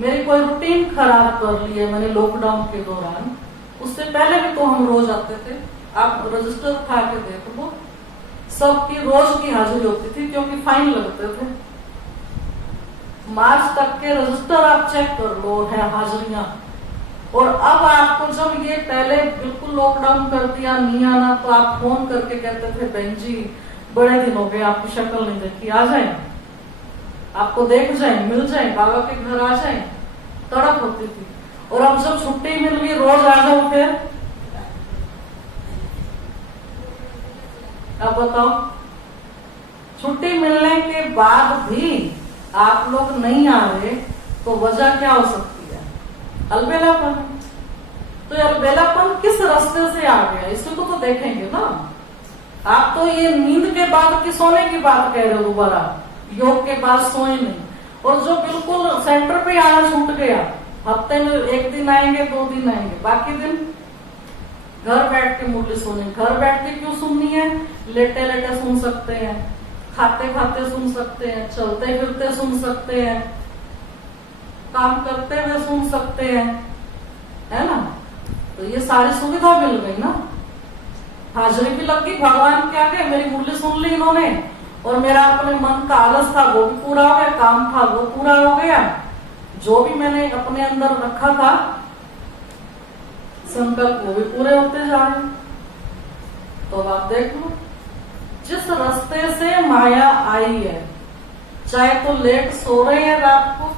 मेरी कोई रूटीन खराब कर ली है मैंने लॉकडाउन के दौरान, उससे पहले भी तो हम रोज आते थे। आप रजिस्टर उठा के देख लो, सबकी रोज की हाजिरी होती थी, क्योंकि फाइन लगते थे। मार्च तक के रजिस्टर आप चेक कर लो, है हाजिरियां। और अब आपको जब ये पहले बिल्कुल लॉकडाउन कर दिया, नहीं आना, तो आप फोन करके कहते थे बहन जी बड़े दिन हो गए, आपकी शक्ल नहीं देखी, आ जाए, आपको देख जाए, मिल जाए, बाबा के घर आ जाए, तड़प होती थी। और अब जब छुट्टी मिल गई, रोज आ जाओ, फिर अब बताओ, छुट्टी मिलने के बाद भी आप लोग नहीं आ रहे, तो वजह क्या हो सकती है? अलबेलापन। तो अलबेलापन किस रास्ते से आ गया, इसको तो देखेंगे ना। आप तो ये नींद के बाद की सोने की बात कह रहे हो, दोबारा योग के बाद सोए नहीं। और जो बिल्कुल सेंटर पे आना छूट गया, हफ्ते में 1 दिन आएंगे, 2 दिन आएंगे, बाकी दिन घर बैठ के मुरली सुने। घर बैठ के क्यों सुननी है? लेटे लेटे सुन सकते हैं, खाते खाते सुन सकते हैं, चलते फिरते सुन सकते हैं, काम करते हुए सुन सकते हैं, है ना। तो ये सारी सुविधा मिल गई ना। हाजिरी भी लग गई, भगवान क्या कहे, मेरी मुरली सुन ली इन्होंने, और मेरा अपने मन का आलस था वो भी पूरा हो गया, काम था वो पूरा हो गया, जो भी मैंने अपने अंदर रखा था संकल्प वो भी पूरे होते जा रहे। तो आप देख लो, जिस रास्ते से माया आई है, चाहे तो लेट सो रहे हैं रात को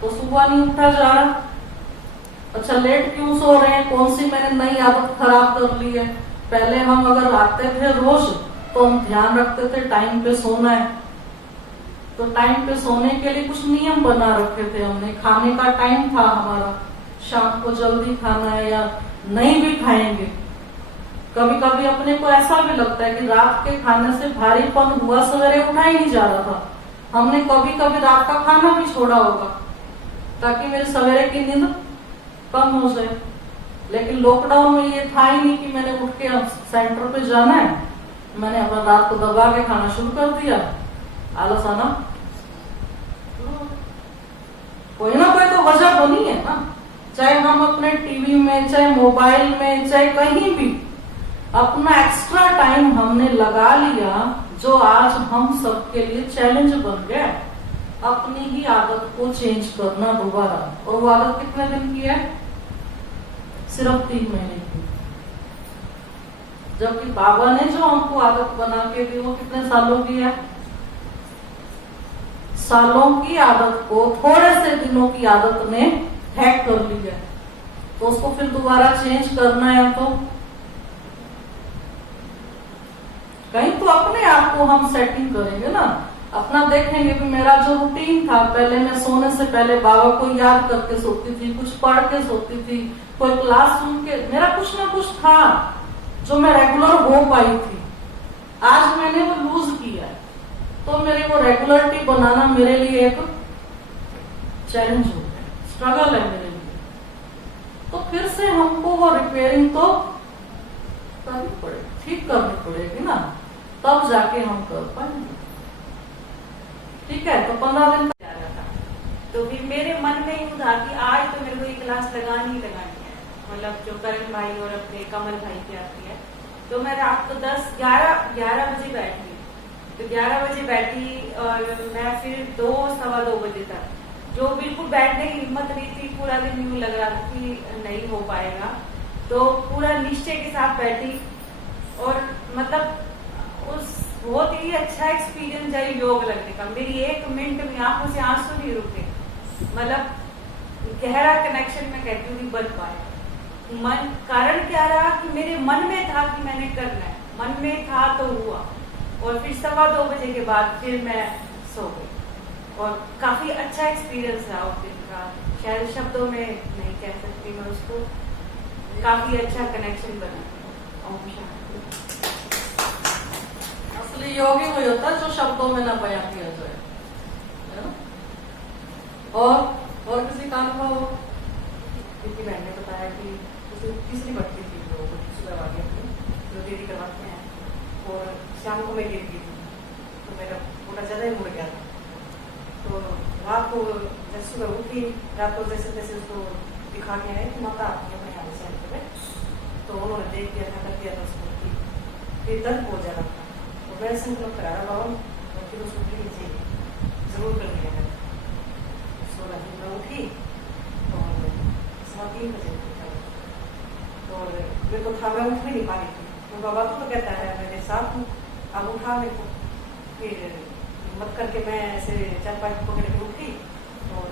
तो सुबह नहीं उठा जा रहा। अच्छा, लेट क्यों सो रहे हैं? कौन सी मैंने नई आदत खराब कर ली है? पहले हम अगर आते थे रोज तो हम ध्यान रखते थे टाइम पे सोना है, तो टाइम पे सोने के लिए कुछ नियम बना रखे थे हमने। खाने का टाइम था हमारा, शाम को जल्दी खाना है या नहीं भी खाएंगे। कभी कभी अपने को ऐसा भी लगता है कि रात के खाने से भारीपन हुआ, सवेरे उठा ही नहीं जा रहा था, हमने कभी कभी रात का खाना भी छोड़ा होगा ताकि मेरे सवेरे की नींद कम हो जाए। लेकिन लॉकडाउन में ये था ही नहीं कि मैंने उठ के सेंटर पे जाना है, मैंने अपना रात को दबा के खाना शुरू कर दिया। आलस आना, कोई ना कोई तो वजह बनी है ना, चाहे हम अपने टीवी में, चाहे मोबाइल में, चाहे कहीं भी अपना एक्स्ट्रा टाइम हमने लगा लिया, जो आज हम सबके लिए चैलेंज बन गया अपनी ही आदत को चेंज करना दोबारा। और वो आदत कितने दिन की है? सिर्फ 3 महीने की। जबकि बाबा ने जो हमको आदत बना के दी वो कितने सालों की है? सालों की आदत को थोड़े से दिनों की आदत ने हैक कर लिया है, तो उसको फिर दोबारा चेंज करना है तो कहीं तो अपने आप को हम सेटिंग करेंगे ना, अपना देखेंगे कि मेरा जो रूटीन था, पहले मैं सोने से पहले बाबा को याद करके सोती थी, कुछ पढ़ के सोती थी, कोई क्लास सुन के, मेरा कुछ ना कुछ था जो मैं रेगुलर हो पाई थी। आज मैंने वो लूज किया है, तो मेरे को रेगुलरिटी बनाना मेरे लिए एक चैलेंज हो गया, स्ट्रगल है मेरे लिए। तो फिर से हमको वो रिपेयरिंग तो करनी पड़ेगी, ठीक करनी पड़ेगी ना, तब जाके हम कर पाएंगे। ठीक है, तो 15 दिन जा रहा था, तो फिर मेरे मन में यूं था कि आज तो मेरे को ये क्लास लगानी ही लगानी है, मतलब जो करण भाई और अपने कमल भाई की आती है। तो मैं रात को 11 बजे बैठी, तो 11 बजे बैठी और मैं फिर 2 सवा 2 बजे तक, जो बिल्कुल बैठने की हिम्मत नहीं थी, पूरा दिन यूं लग रहा था कि नहीं हो पाएगा, तो पूरा निश्चय के साथ बैठी। और मतलब उस बहुत ही अच्छा एक्सपीरियंस है योग लगने का। मेरी 1 मिनट में आंखों से आंसू नहीं रुके, मतलब गहरा कनेक्शन में कहती हूँ बन पाया। मन कारण क्या रहा कि मेरे मन में था कि मैंने करना है, मन में था तो हुआ। और फिर सवा 2 बजे के बाद फिर मैं सो गई और काफी अच्छा एक्सपीरियंस रहा उस दिन का, शायद शब्दों में नहीं कह सकती मैं उसको, काफी अच्छा कनेक्शन बना। असली योगी वही होता है जो शब्दों में ना बयां किया जाए, है ना? और किसी का अनुभव हो? क्योंकि मैंने बताया कि तीसरी बढ़ती थी जो सुबह वाली जो दीदी करवाते हैं, और शाम को मैं गिर गई थी, तो मेरा पूरा ज्यादा ही मुड़ गया था। तो रात को जब सुबह उठी, रात को जैसे तैसे उसको दिखा के आए कि माता आपने अपने यहाँ से पे, तो उन्होंने देख दिया था, कर दिया था उसको, फिर दर्द हो जा रहा था। तो मैं संकल्प करा रहा बाबा, और फिर उसको लीजिए जरूर कर लिया है। सोलह दिन मैं उठी और 3:15 बजे उठा, और मेरे को था, मैं उठ भी नहीं पा रही थी। तो बाबा तो कहता है मेरे साथ हूँ, अब उठा मेरे को। फिर हिम्मत करके मैं ऐसे 4-5 पकड़ के उठी और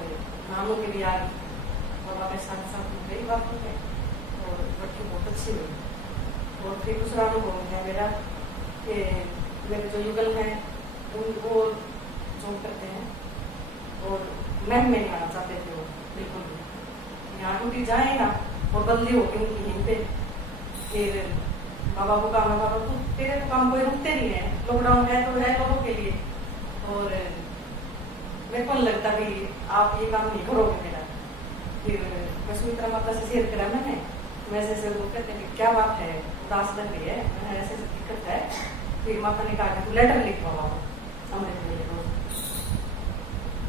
नामों के लिए आ गई। बाबा के साथ साथ गई बात में, और बच्ची बहुत अच्छी हुई। और फिर दूसरा अनुभव है मेरा कि मेरे जो युगल हैं उनको जॉब करते हैं, और मैम में नहीं आना चाहते थे वो बिल्कुल भी। यहाँ ड्यूटी जाए ना और बदली होगी उनकी यहीं पे। फिर बाबा को काम है, बाबा तो तेरे तो काम कोई रुकते नहीं है, लॉकडाउन है तो है लोगों के लिए, और मेरे को लगता भी आप ये काम नहीं करोगे मेरा। फिर मैं सुमित्रा माता से शेयर करा मैंने, वैसे से वो कहते हैं क्या बात है, उदास लग रही है, ऐसे दिक्कत है। फिर माता ने कहा कि लेटर लिखवा बाबा समझ में।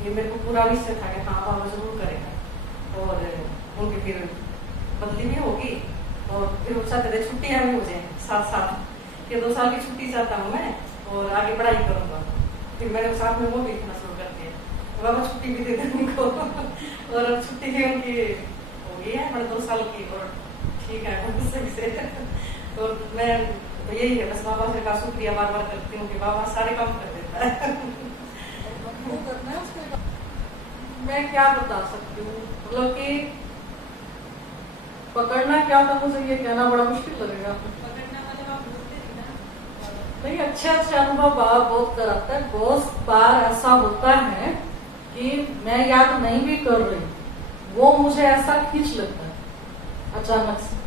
ये मेरे को पूरा विश्वास था कि हाँ बाबा जरूर करेगा। और उनकी फिर बदली भी होगी, और फिर वो चाहते थे छुट्टियां भी हो जाए साथ ये 2 साल की छुट्टी चाहता हूँ मैं, और आगे पढ़ाई करूंगा। फिर मैंने साथ में वो भी लिखना शुरू कर दिया, बाबा छुट्टी भी दे दें उनको। और छुट्टी भी उनकी हो गई है, 2 साल की, और ठीक है सही से। और मैं तो यही है, बस बाबा से का शुक्रिया बार बार करती हूँ कि बाबा सारे काम कर देता है। मैं क्या बता सकती हूँ, मतलब कि पकड़ना क्या था, मुझे ये कहना बड़ा मुश्किल लगेगा। पकड़ना मतलब आप बोलते नहीं ना, नहीं, अच्छे अनुभव बाबा बहुत कराता है। बहुत बार ऐसा होता है कि मैं याद नहीं भी कर रही, वो मुझे ऐसा खींच लेता है अचानक से।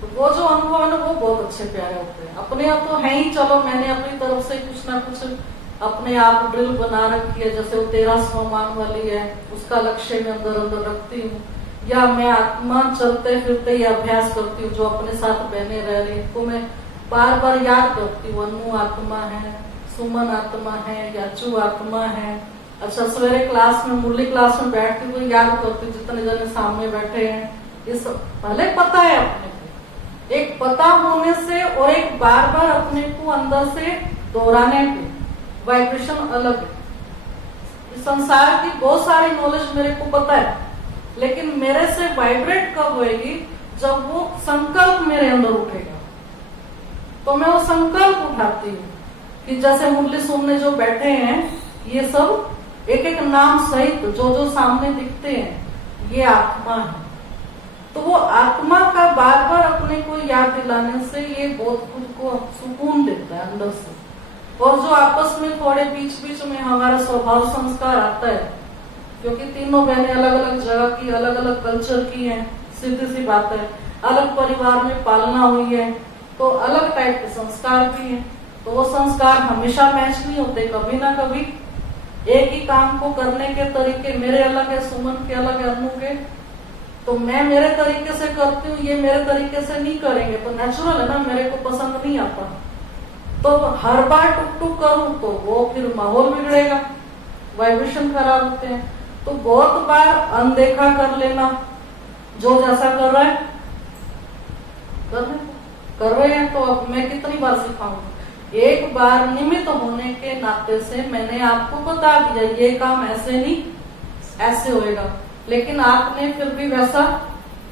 तो वो जो अनुभव है ना वो बहुत अच्छे प्यारे होते हैं। अपने आप तो है ही, चलो मैंने अपनी तरफ से कुछ ना कुछ अपने आप ड्रिल बना रखी है, जैसे वो 1300 मान वाली है, उसका लक्ष्य में अंदर अंदर रखती हूँ। या मैं आत्मा चलते फिरते ये अभ्यास करती हूँ, जो अपने साथ बहने रह रही, इनको मैं बार बार याद करती हूँ। अनु आत्मा है, सुमन आत्मा है, याचू आत्मा है। अच्छा, सवेरे क्लास में, मुरली क्लास में बैठती हूँ, याद करती हूँ जितने जने सामने बैठे हैं, ये सब पहले पता है अपने को। एक पता होने से और एक बार बार अपने को अंदर से दोहराने पे वाइब्रेशन अलग है। इस संसार की बहुत सारी नॉलेज मेरे को पता है, लेकिन मेरे से वाइब्रेट कब होएगी? जब वो संकल्प मेरे अंदर उठेगा। तो मैं वो संकल्प उठाती हूँ कि जैसे मुरली सुनने जो बैठे हैं, ये सब एक एक नाम सहित जो जो सामने दिखते हैं, ये आत्मा है। तो वो आत्मा का बार बार अपने को याद दिलाने से ये बहुत खुद को सुकून देता है अंदर से। और जो आपस में थोड़े बीच बीच में हमारा स्वभाव संस्कार आता है, क्योंकि तीनों बहनें अलग अलग जगह की, अलग अलग कल्चर की हैं, सीधी सी बात है, अलग परिवार में पालना हुई है, तो अलग टाइप के संस्कार भी हैं। तो वो संस्कार हमेशा मैच नहीं होते, कभी ना कभी एक ही काम को करने के तरीके मेरे अलग है, सुमन के अलग है, अनु के। तो मैं मेरे तरीके से करती हूँ, ये मेरे तरीके से नहीं करेंगे, तो नेचुरल है ना, मेरे को पसंद नहीं आता। तो हर बार टुक टुक करूं तो वो फिर माहौल बिगड़ेगा, वाइब्रेशन खराब होते हैं। तो बहुत बार अनदेखा कर लेना, जो जैसा कर रहा है कर रहे हैं। तो अब मैं कितनी बार सिखाऊंगी? एक बार निमित्त होने के नाते से मैंने आपको बता दिया, ये काम ऐसे नहीं ऐसे होएगा, लेकिन आपने फिर भी वैसा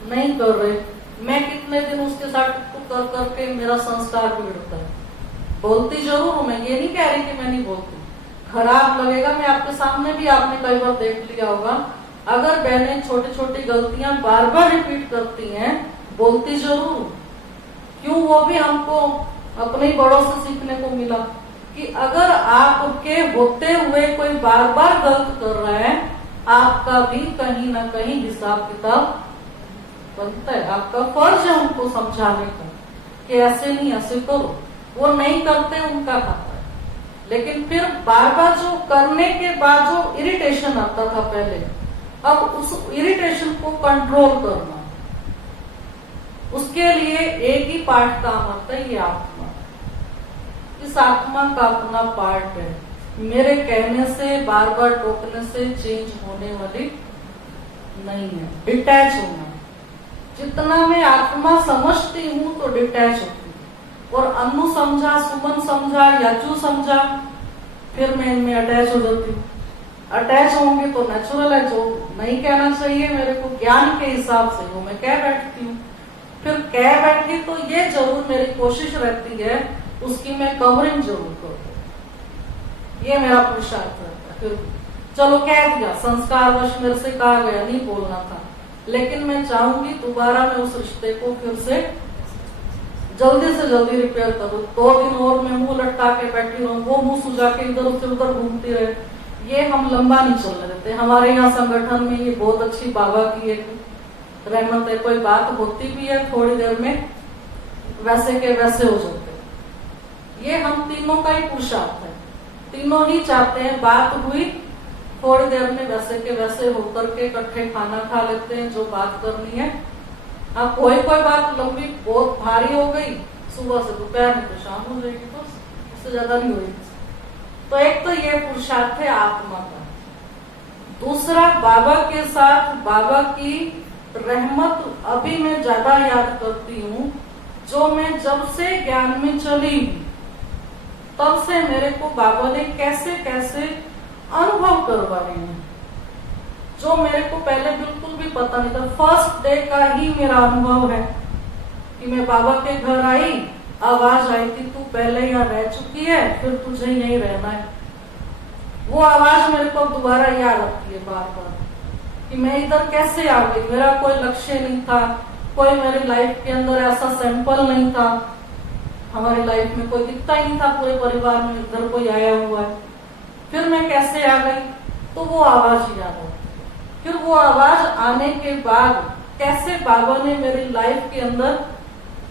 नहीं कर रहे। मैं कितने दिन उसके साथ कर करके मेरा संस्कार बिगड़ता है। बोलती जरूर हूं, मैं ये नहीं कह रही कि मैं नहीं बोलती, खराब लगेगा। मैं आपके सामने भी, आपने कई बार देख लिया होगा, अगर बहनें छोटी छोटी गलतियां बार बार रिपीट करती हैं, बोलती जरूर। क्यों? वो भी हमको अपने बड़ों से सीखने को मिला कि अगर आपके होते हुए कोई बार बार गलत कर रहा है, आपका भी कहीं ना कहीं हिसाब किताब बनता है। आपका फर्ज है उनको समझाने का कि ऐसे नहीं, ऐसे करो। वो नहीं करते, उनका खाता है। लेकिन फिर बार बार जो करने के बाद जो इरिटेशन आता था पहले, अब उस इरिटेशन को कंट्रोल करना, उसके लिए एक ही पार्ट काम आता है, ये आत्मा। इस आत्मा का अपना पार्ट है। मेरे कहने से, बार बार टोकने से चेंज होने वाली नहीं है। डिटैच होना, जितना मैं आत्मा समझती हूँ तो डिटैच होती हूँ। और अनु समझा, सुमन समझा, याचू समझा, फिर मैं इनमें अटैच हो जाती हूँ। अटैच होंगे तो नेचुरल है, जो नहीं कहना चाहिए मेरे को ज्ञान के हिसाब से वो मैं कह बैठती हूँ। फिर कह बैठी तो ये जरूर मेरी कोशिश रहती है उसकी मैं कवरिंग जरूर करूँ। ये मेरा पुरुषार्थ रहता है। फिर चलो कह दिया, संस्कारवश मेरे से कहा गया, नहीं बोलना था, लेकिन मैं चाहूंगी दोबारा मैं उस रिश्ते को फिर से जल्दी रिपेयर करूँ। 2 दिन और मैं मुंह लटका के बैठी रहूं, वो मुंह सुझा के इधर उधर घूमती रहे, ये हम लंबा नहीं चलने देते। हमारे यहाँ संगठन में ये बहुत अच्छी बाबा की एक रहमत है, कोई बात होती भी है थोड़ी देर में वैसे के वैसे हो जाते। ये हम तीनों का ही पुरुषार्थ है, तीनों ही चाहते हैं बात हुई थोड़ी देर में वैसे के वैसे होकर के इकट्ठे खाना खा लेते हैं जो बात करनी है। अब कोई बात लंबी बहुत भारी हो गई, सुबह से दोपहर में तो शाम हो जाएगी, तो उससे ज्यादा नहीं होगी। तो एक तो ये पुरुषार्थ है आत्मा का। दूसरा, बाबा के साथ बाबा की रहमत अभी मैं ज्यादा याद करती हूँ। जो मैं जब से ज्ञान में चली तब से मेरे को बाबा ने कैसे कैसे अनुभव करवाए हैं, जो मेरे को पहले बिल्कुल भी पता नहीं था। फर्स्ट डे का ही मेरा अनुभव है कि मैं बाबा के घर आई, आवाज आई थी तू पहले यहाँ रह चुकी है, फिर तुझे यहीं रहना है। वो आवाज मेरे को दोबारा याद आती है बार बार कि मैं इधर कैसे आ गई। मेरा कोई लक्ष्य नहीं था, कोई मेरी लाइफ के अंदर ऐसा सैंपल नहीं था, हमारी लाइफ में कोई दिखता ही नहीं था पूरे परिवार में इधर कोई आया हुआ है। फिर मैं कैसे आ गई, तो वो आवाज याद आई। फिर वो आवाज आने के बाद कैसे बाबा ने मेरी लाइफ के अंदर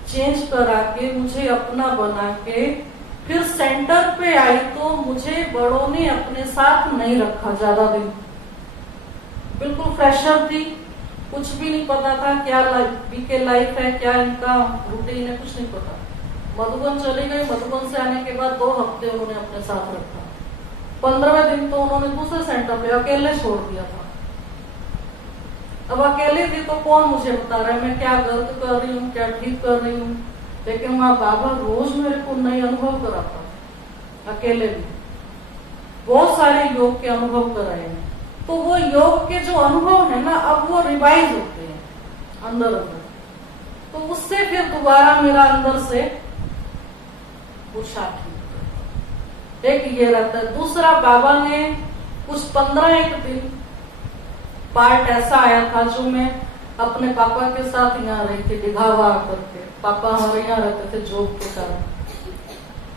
चेंज करा के मुझे अपना बना के फिर सेंटर पे आई तो मुझे बड़ों ने अपने साथ नहीं रखा ज्यादा दिन। बिल्कुल फ्रेशर थी, कुछ भी नहीं पता था क्या बीके लाइफ है, क्या इनका रूटीन है, कुछ नहीं पता। मधुबन चली गई, मधुबन से आने के बाद 2 हफ्ते उन्होंने अपने साथ रखा। 15वें दिन तो उन्होंने दूसरे सेंटर पे अकेले छोड़ दिया था। अब अकेले थी तो कौन मुझे बता रहा है मैं क्या गलत कर रही हूँ, क्या ठीक कर रही हूँ। लेकिन वहां बाबा रोज मेरे को नए अनुभव कराता, अकेले भी बहुत सारे योग के अनुभव कराए हैं। तो वो योग के जो अनुभव है ना, अब वो रिवाइज होते हैं अंदर अंदर। तो उससे फिर दोबारा मेरा अंदर से पुरुषार्थ ठीक, एक ये रहता है। दूसरा, बाबा ने कुछ 15 दिन पार्ट ऐसा आया था जो मैं अपने पापा के साथ यहाँ रही थी, दिखावा करके। पापा हमारे यहाँ रहते थे जॉब के कारण।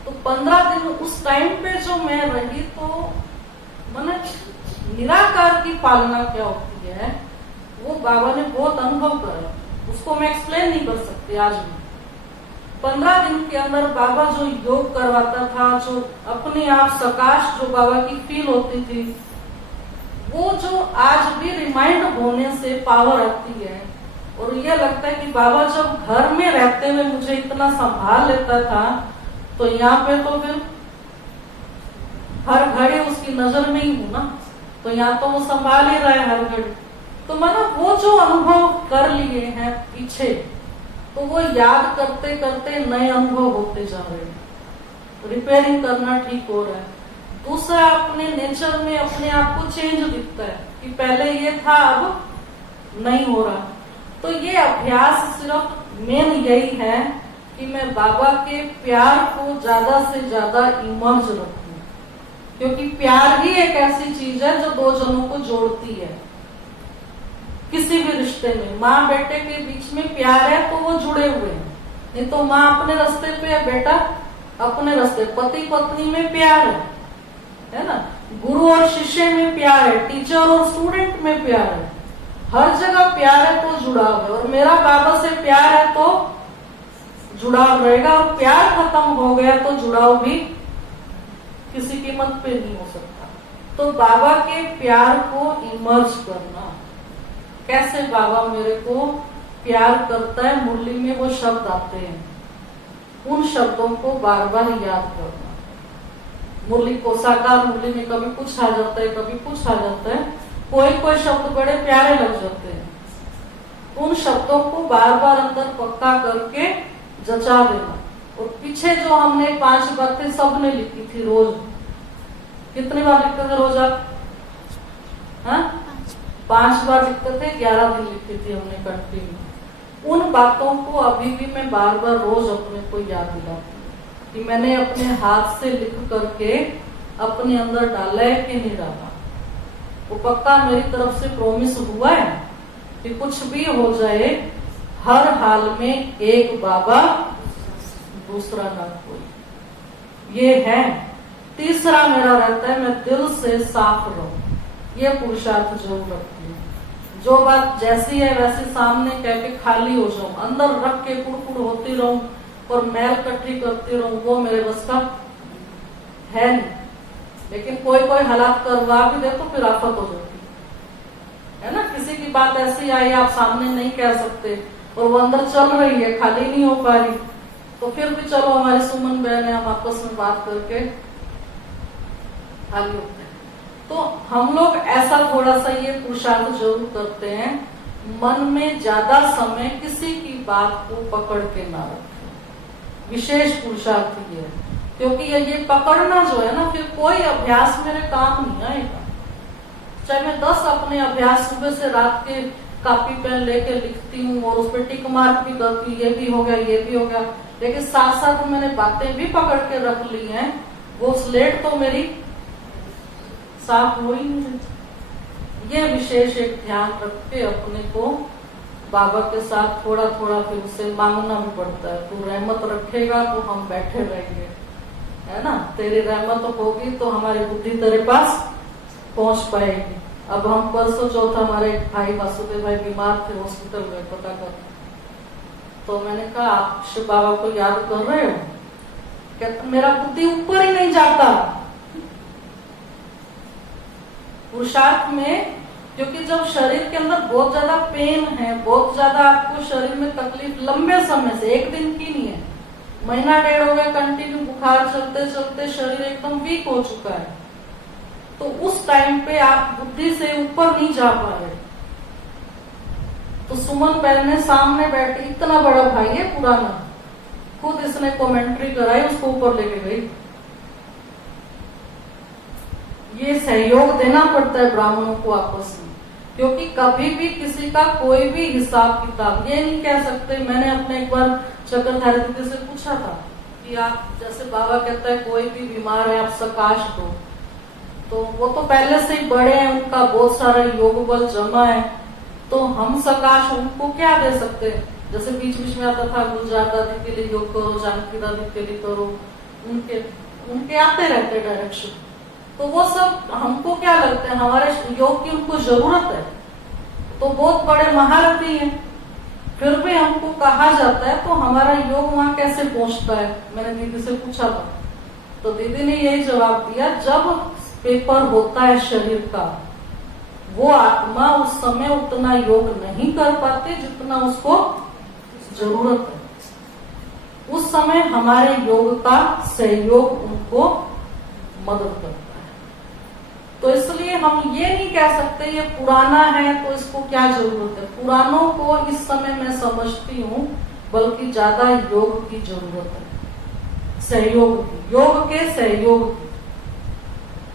तो 15 दिन उस टाइम पे जो मैं रही, तो मैंने निराकार की पालना क्या होती है वो बाबा ने बहुत अनुभव करा। उसको मैं एक्सप्लेन नहीं कर सकती आज भी। 15 दिन के अंदर बाबा जो योग करवाता था, जो अपने आप सकाश जो बाबा की फील होती थी, वो जो आज भी रिमाइंड होने से पावर आती है। और ये लगता है कि बाबा जब घर में रहते हुए मुझे इतना संभाल लेता था, तो यहाँ पे तो फिर हर घड़ी उसकी नजर में ही हूं ना, तो यहाँ तो वो संभाल ही रहा है हर घड़ी। तो मैंने वो जो अनुभव कर लिए हैं पीछे, तो वो याद करते करते नए अनुभव होते जा रहे हैं, रिपेयरिंग करना ठीक हो रहा है। दूसरा, अपने नेचर में अपने आप को चेंज दिखता है कि पहले ये था अब नहीं हो रहा। तो ये अभ्यास सिर्फ मेन यही है कि मैं बाबा के प्यार को ज्यादा से ज्यादा इमर्ज रखूं, क्योंकि प्यार ही एक ऐसी चीज है जो 2 जनों को जोड़ती है। किसी भी रिश्ते में माँ बेटे के बीच में प्यार है तो वो जुड़े हुए हैं, नहीं तो माँ अपने रास्ते पे है, बेटा अपने रास्ते। पति पत्नी में प्यार है ना, गुरु और शिष्य में प्यार है, टीचर और स्टूडेंट में प्यार है, हर जगह प्यार है तो जुड़ाव है। और मेरा बाबा से प्यार है तो जुड़ाव रहेगा, और प्यार खत्म हो गया तो जुड़ाव भी किसी कीमत पे नहीं हो सकता। तो बाबा के प्यार को इमर्ज करना, कैसे बाबा मेरे को प्यार करता है, मुरली में वो शब्द आते हैं, उन शब्दों को बार बार याद करना। मुरली को साकार मुरली में कभी कुछ आ जाता है, कभी कुछ आ जाता है, कोई कोई शब्द बड़े प्यारे लग जाते हैं, उन शब्दों को बार बार अंदर पक्का करके जचा देना। और पीछे जो हमने 5 बातें सबने लिखी थी, रोज कितनी बार लिखते थे रोज आप? हाँ, 5 बार लिखते थे, 11 दिन लिखी थी हमने कंटिन्यू। उन बातों को अभी भी मैं बार बार रोज अपने को याद दिलाती हूँ कि मैंने अपने हाथ से लिख करके अपने अंदर डाला है कि नहीं डाला। वो पक्का मेरी तरफ से प्रॉमिस हुआ है कि कुछ भी हो जाए, हर हाल में एक बाबा दूसरा ना कोई, ये है। तीसरा मेरा रहता है मैं दिल से साफ रहूं, ये पुरुषार्थ जरूर रखती हूँ। जो बात जैसी है वैसे सामने कह के खाली हो जाऊं, अंदर रख के कुड़ होती रहूं और मैल इकट्ठी करती रहूं, वो मेरे बस का है नहीं। लेकिन कोई कोई हालात करवा भी दे तो फिर आफत हो जाती है ना। किसी की बात ऐसी आई आप सामने नहीं कह सकते और वो अंदर चल रही है, खाली नहीं हो पा रही, तो फिर भी चलो हमारी सुमन बहन है, हम आपस में बात करके खाली होते हैं। तो हम लोग ऐसा थोड़ा सा ये पुरुषार्थ जरूर करते हैं, मन में ज्यादा समय किसी की बात को पकड़ के ना रखें। विशेष पुरुषार्थ ये है, क्योंकि ये पकड़ना जो है ना, फिर कोई अभ्यास मेरे काम नहीं आएगा। चाहे मैं 10 अपने अभ्यास सुबह से रात के कॉपी पेन लेके लिखती हूँ और उस पर टिक मार्क भी करती हूँ, ये भी हो गया, ये भी हो गया, लेकिन साथ साथ मैंने बातें भी पकड़ के रख ली हैं, वो स्लेट तो मेरी साफ हो ही नहीं। ये विशेष एक ध्यान रख के अपने को बाबा के साथ थोड़ा थोड़ा फिर उससे मांगना भी पड़ता है। तू रहमत रखेगा तो हम बैठे रहेंगे, है ना, तेरी रहमत होगी तो हमारी बुद्धि तेरे पास पहुंच पाएगी। अब हम परसों चौथा हमारे भाई वासुदेव भाई बीमार थे, हॉस्पिटल गए पता कर, तो मैंने कहा आप शिव बाबा को याद कर रहे हो? कहते मेरा बुद्धि ऊपर ही नहीं जाता पुरुषार्थ में, क्योंकि जब शरीर के अंदर बहुत ज्यादा पेन है, बहुत ज्यादा आपको शरीर में तकलीफ लंबे समय से, एक दिन की नहीं है, महीना डेढ़ हो गया कंटिन्यू बुखार चलते चलते शरीर एकदम वीक हो चुका है, तो उस टाइम पे आप बुद्धि से ऊपर नहीं जा पा रहे। तो सुमन बहन ने सामने बैठे, इतना बड़ा भाई है पुराना, खुद इसने कमेंट्री कराई, उसको ऊपर लेके गई। ये सहयोग देना पड़ता है ब्राह्मणों को आपस में, क्योंकि कभी भी किसी का कोई भी हिसाब किताब ये नहीं कह सकते। मैंने अपने एक बार चक्रधारी दीदी से पूछा था कि आप, जैसे बाबा कहता है कोई भी बीमार है आप सकाश दो, तो वो तो पहले से ही बड़े हैं, उनका बहुत सारा योग बल जमा है, तो हम सकाश उनको क्या दे सकते। जैसे बीच बीच में आता था गुलजार दादी के लिए योग करो, जानकी दादी के लिए करो, उनके आते रहते डायरेक्शन, तो वो सब हमको क्या लगता है हमारे योग की उनको जरूरत है, तो बहुत बड़े महारथी हैं, फिर भी हमको कहा जाता है, तो हमारा योग वहां कैसे पहुंचता है। मैंने दीदी से पूछा था, तो दीदी ने यही जवाब दिया, जब पेपर होता है शरीर का, वो आत्मा उस समय उतना योग नहीं कर पाती जितना उसको जरूरत है। उस समय हमारे योग का सहयोग उनको मदद करता है। तो इसलिए हम ये नहीं कह सकते ये पुराना है तो इसको क्या जरूरत है। पुरानों को इस समय मैं समझती हूँ बल्कि ज्यादा योग की जरूरत है, सहयोग की, योग के सहयोग की।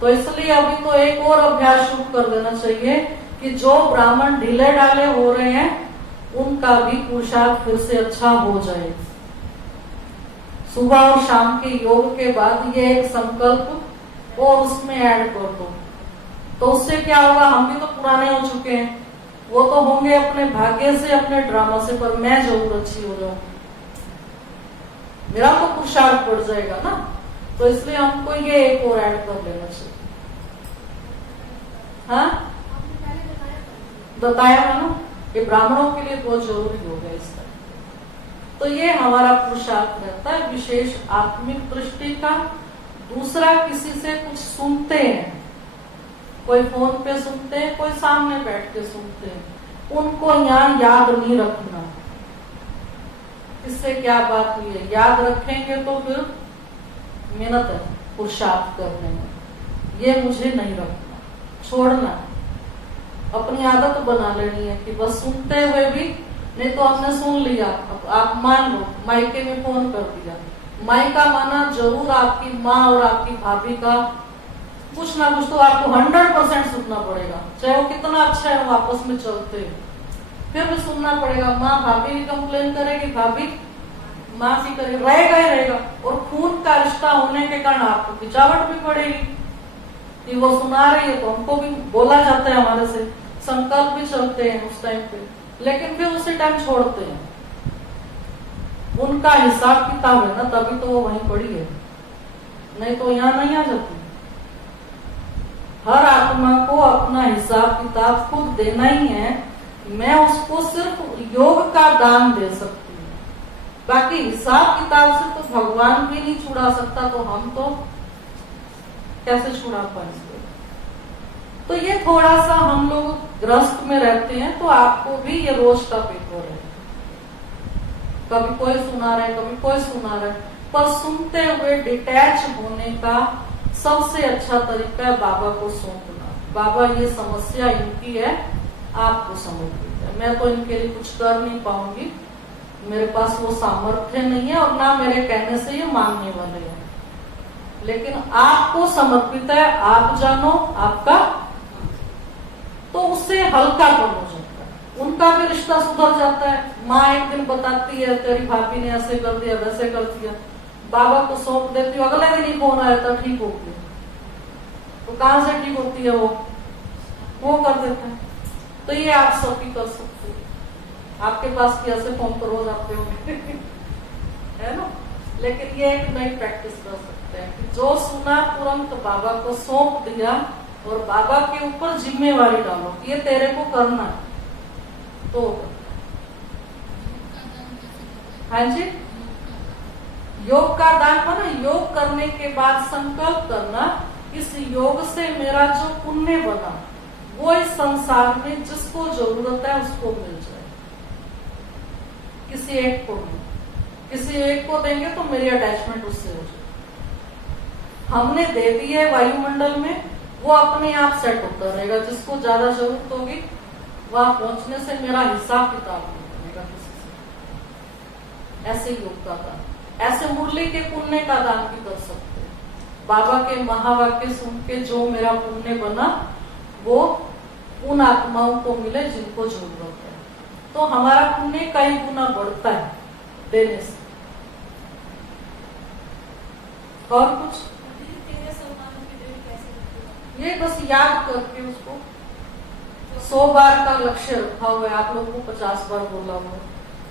तो इसलिए अभी तो एक और अभ्यास शुरू कर देना चाहिए कि जो ब्राह्मण ढीले ढाले हो रहे हैं उनका भी पुरुषार्थ फिर से अच्छा हो जाए। सुबह और शाम के योग के बाद ये एक संकल्प और उसमें ऐड कर दो, तो उससे क्या होगा, हम भी तो पुराने हो चुके हैं, वो तो होंगे अपने भाग्य से, अपने ड्रामा से, पर मैं जरूर अच्छी हो जाऊंगी, मेरा तो पुरुषार्थ बढ़ जाएगा ना। तो इसलिए हमको ये एक और ऐड कर लेना चाहिए। हाँ बताया था ना, ये ब्राह्मणों के लिए बहुत जरूरी हो गया इस तरह। तो ये हमारा पुरुषार्थ रहता है विशेष आत्मिक दृष्टि का। दूसरा, किसी से कुछ सुनते हैं, कोई फोन पे सुनते हैं, कोई सामने बैठ के सुनते हैं, उनको यहाँ याद नहीं रखना इससे क्या बात हुई है। याद रखेंगे तो फिर मेहनत है पुरुषार्थ करने में, ये मुझे नहीं रखना, छोड़ना, अपनी आदत बना लेनी है कि बस सुनते हुए भी, नहीं तो आपने सुन लिया, अब आप मान लो मायके में फोन कर दिया, मायका माना जरूर आपकी माँ और आपकी भाभी का कुछ ना कुछ तो आपको 100% सुनना पड़ेगा, चाहे वो कितना अच्छा है, वो आपस में चलते हैं, फिर भी सुनना पड़ेगा। माँ भाभी भी कंप्लेन करेगी, भाभी माँ भी करेगी, रहेगा ही रहेगा। और खून का रिश्ता होने के कारण आपको खिंचावट भी पड़ेगी कि वो सुना रही है, तो हमको भी बोला जाता है, हमारे से संकल्प भी चलते हैं उस टाइम पे, लेकिन फिर उसी टाइम छोड़ते हैं। उनका हिसाब किताब है ना, तभी तो वो वहीं पड़ी है, नहीं तो यहाँ नहीं आ जाती। हर आत्मा को अपना हिसाब किताब खुद देना ही है। मैं उसको सिर्फ योग का दान दे सकती हूँ, बाकी हिसाब किताब से तो भगवान भी नहीं छुड़ा सकता, तो हम तो कैसे छुड़ा पाएंगे। तो ये थोड़ा सा हम लोग ग्रस्त में रहते हैं, तो आपको भी ये रोज का पेपर है, कभी कोई सुना रहा है, कभी कोई सुना रहा है, पर सुनते हुए डिटैच होने का सबसे अच्छा तरीका है बाबा को सौंपना। बाबा ये समस्या इनकी है, आपको समर्पित है, मैं तो इनके लिए कुछ कर नहीं पाऊंगी, मेरे पास वो सामर्थ्य नहीं है और ना मेरे कहने से ये मानने वाले हैं, लेकिन आपको समर्पित है, आप जानो आपका, तो उससे हल्का कम हो जाता है, उनका भी रिश्ता सुधर जाता है। माँ एक दिन बताती है तेरी भाभी ने ऐसे कर दिया, वैसे कर दिया, बाबा को सौंप देती हूँ, अगले दिन ही फोन आया था ठीक हो गया, तो कहां से ठीक होती है, वो कर देता है। तो ये आप सब भी कर सकते हो, आपके पास भी ऐसे फोन पर रोज आते होंगे है ना, लेकिन ये एक नई प्रैक्टिस कर सकते हैं कि जो सुना तुरंत बाबा को सौंप दिया और बाबा के ऊपर जिम्मेवारी डालो, ये तेरे को करना है। तो हाँ जी, योग का दान माना योग करने के बाद संकल्प करना, इस योग से मेरा जो पुण्य बना वो इस संसार में जिसको जरूरत है उसको मिल जाए। किसी एक को नहीं, किसी एक को देंगे तो मेरी अटैचमेंट उससे हो जाए। हमने दे दी है वायुमंडल में, वो अपने आप सेट होता रहेगा। जिसको ज्यादा जरूरत होगी वहां पहुंचने से मेरा हिसाब किताब नहीं बनेगा किसी से। ऐसे योग का दान, ऐसे मुरली के पुण्य का दान भी कर सकते हैं। बाबा के महावाक्य सुन के जो मेरा पुण्य बना वो उन आत्माओं को मिले जिनको जरूरत है, तो हमारा पुण्य कई गुना बढ़ता है देने से। और कुछ ये बस याद करके उसको 100 बार का लक्ष्य रखा हुआ है। आप लोगों को 50 बार बोला हुआ है,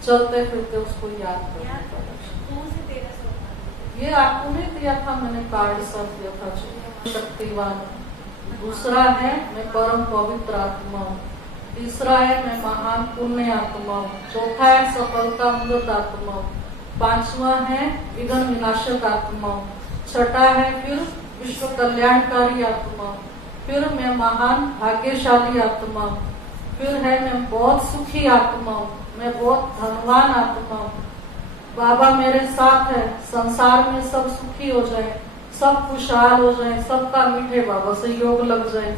चलते फिरते उसको याद करने का लक्ष्य। ये आपको नहीं दिया था मैंने, कार्ड सब दिया था। जो शक्तिवान, दूसरा है मैं परम पवित्र आत्मा हूँ, तीसरा है मैं महान पुण्य आत्मा हूँ, चौथा है सफलता अमृत आत्मा हूँ, पांचवा है विघ्न विनाशक आत्मा हूँ, छठा है फिर विश्व कल्याणकारी आत्मा, फिर मैं महान भाग्यशाली आत्मा हूँ, फिर है मैं बहुत सुखी आत्मा हूँ, मैं बहुत धनवान आत्मा हूँ। बाबा मेरे साथ है, संसार में सब सुखी हो जाए, सब खुशहाल हो जाए, सबका मीठे बाबा से योग लग जाए।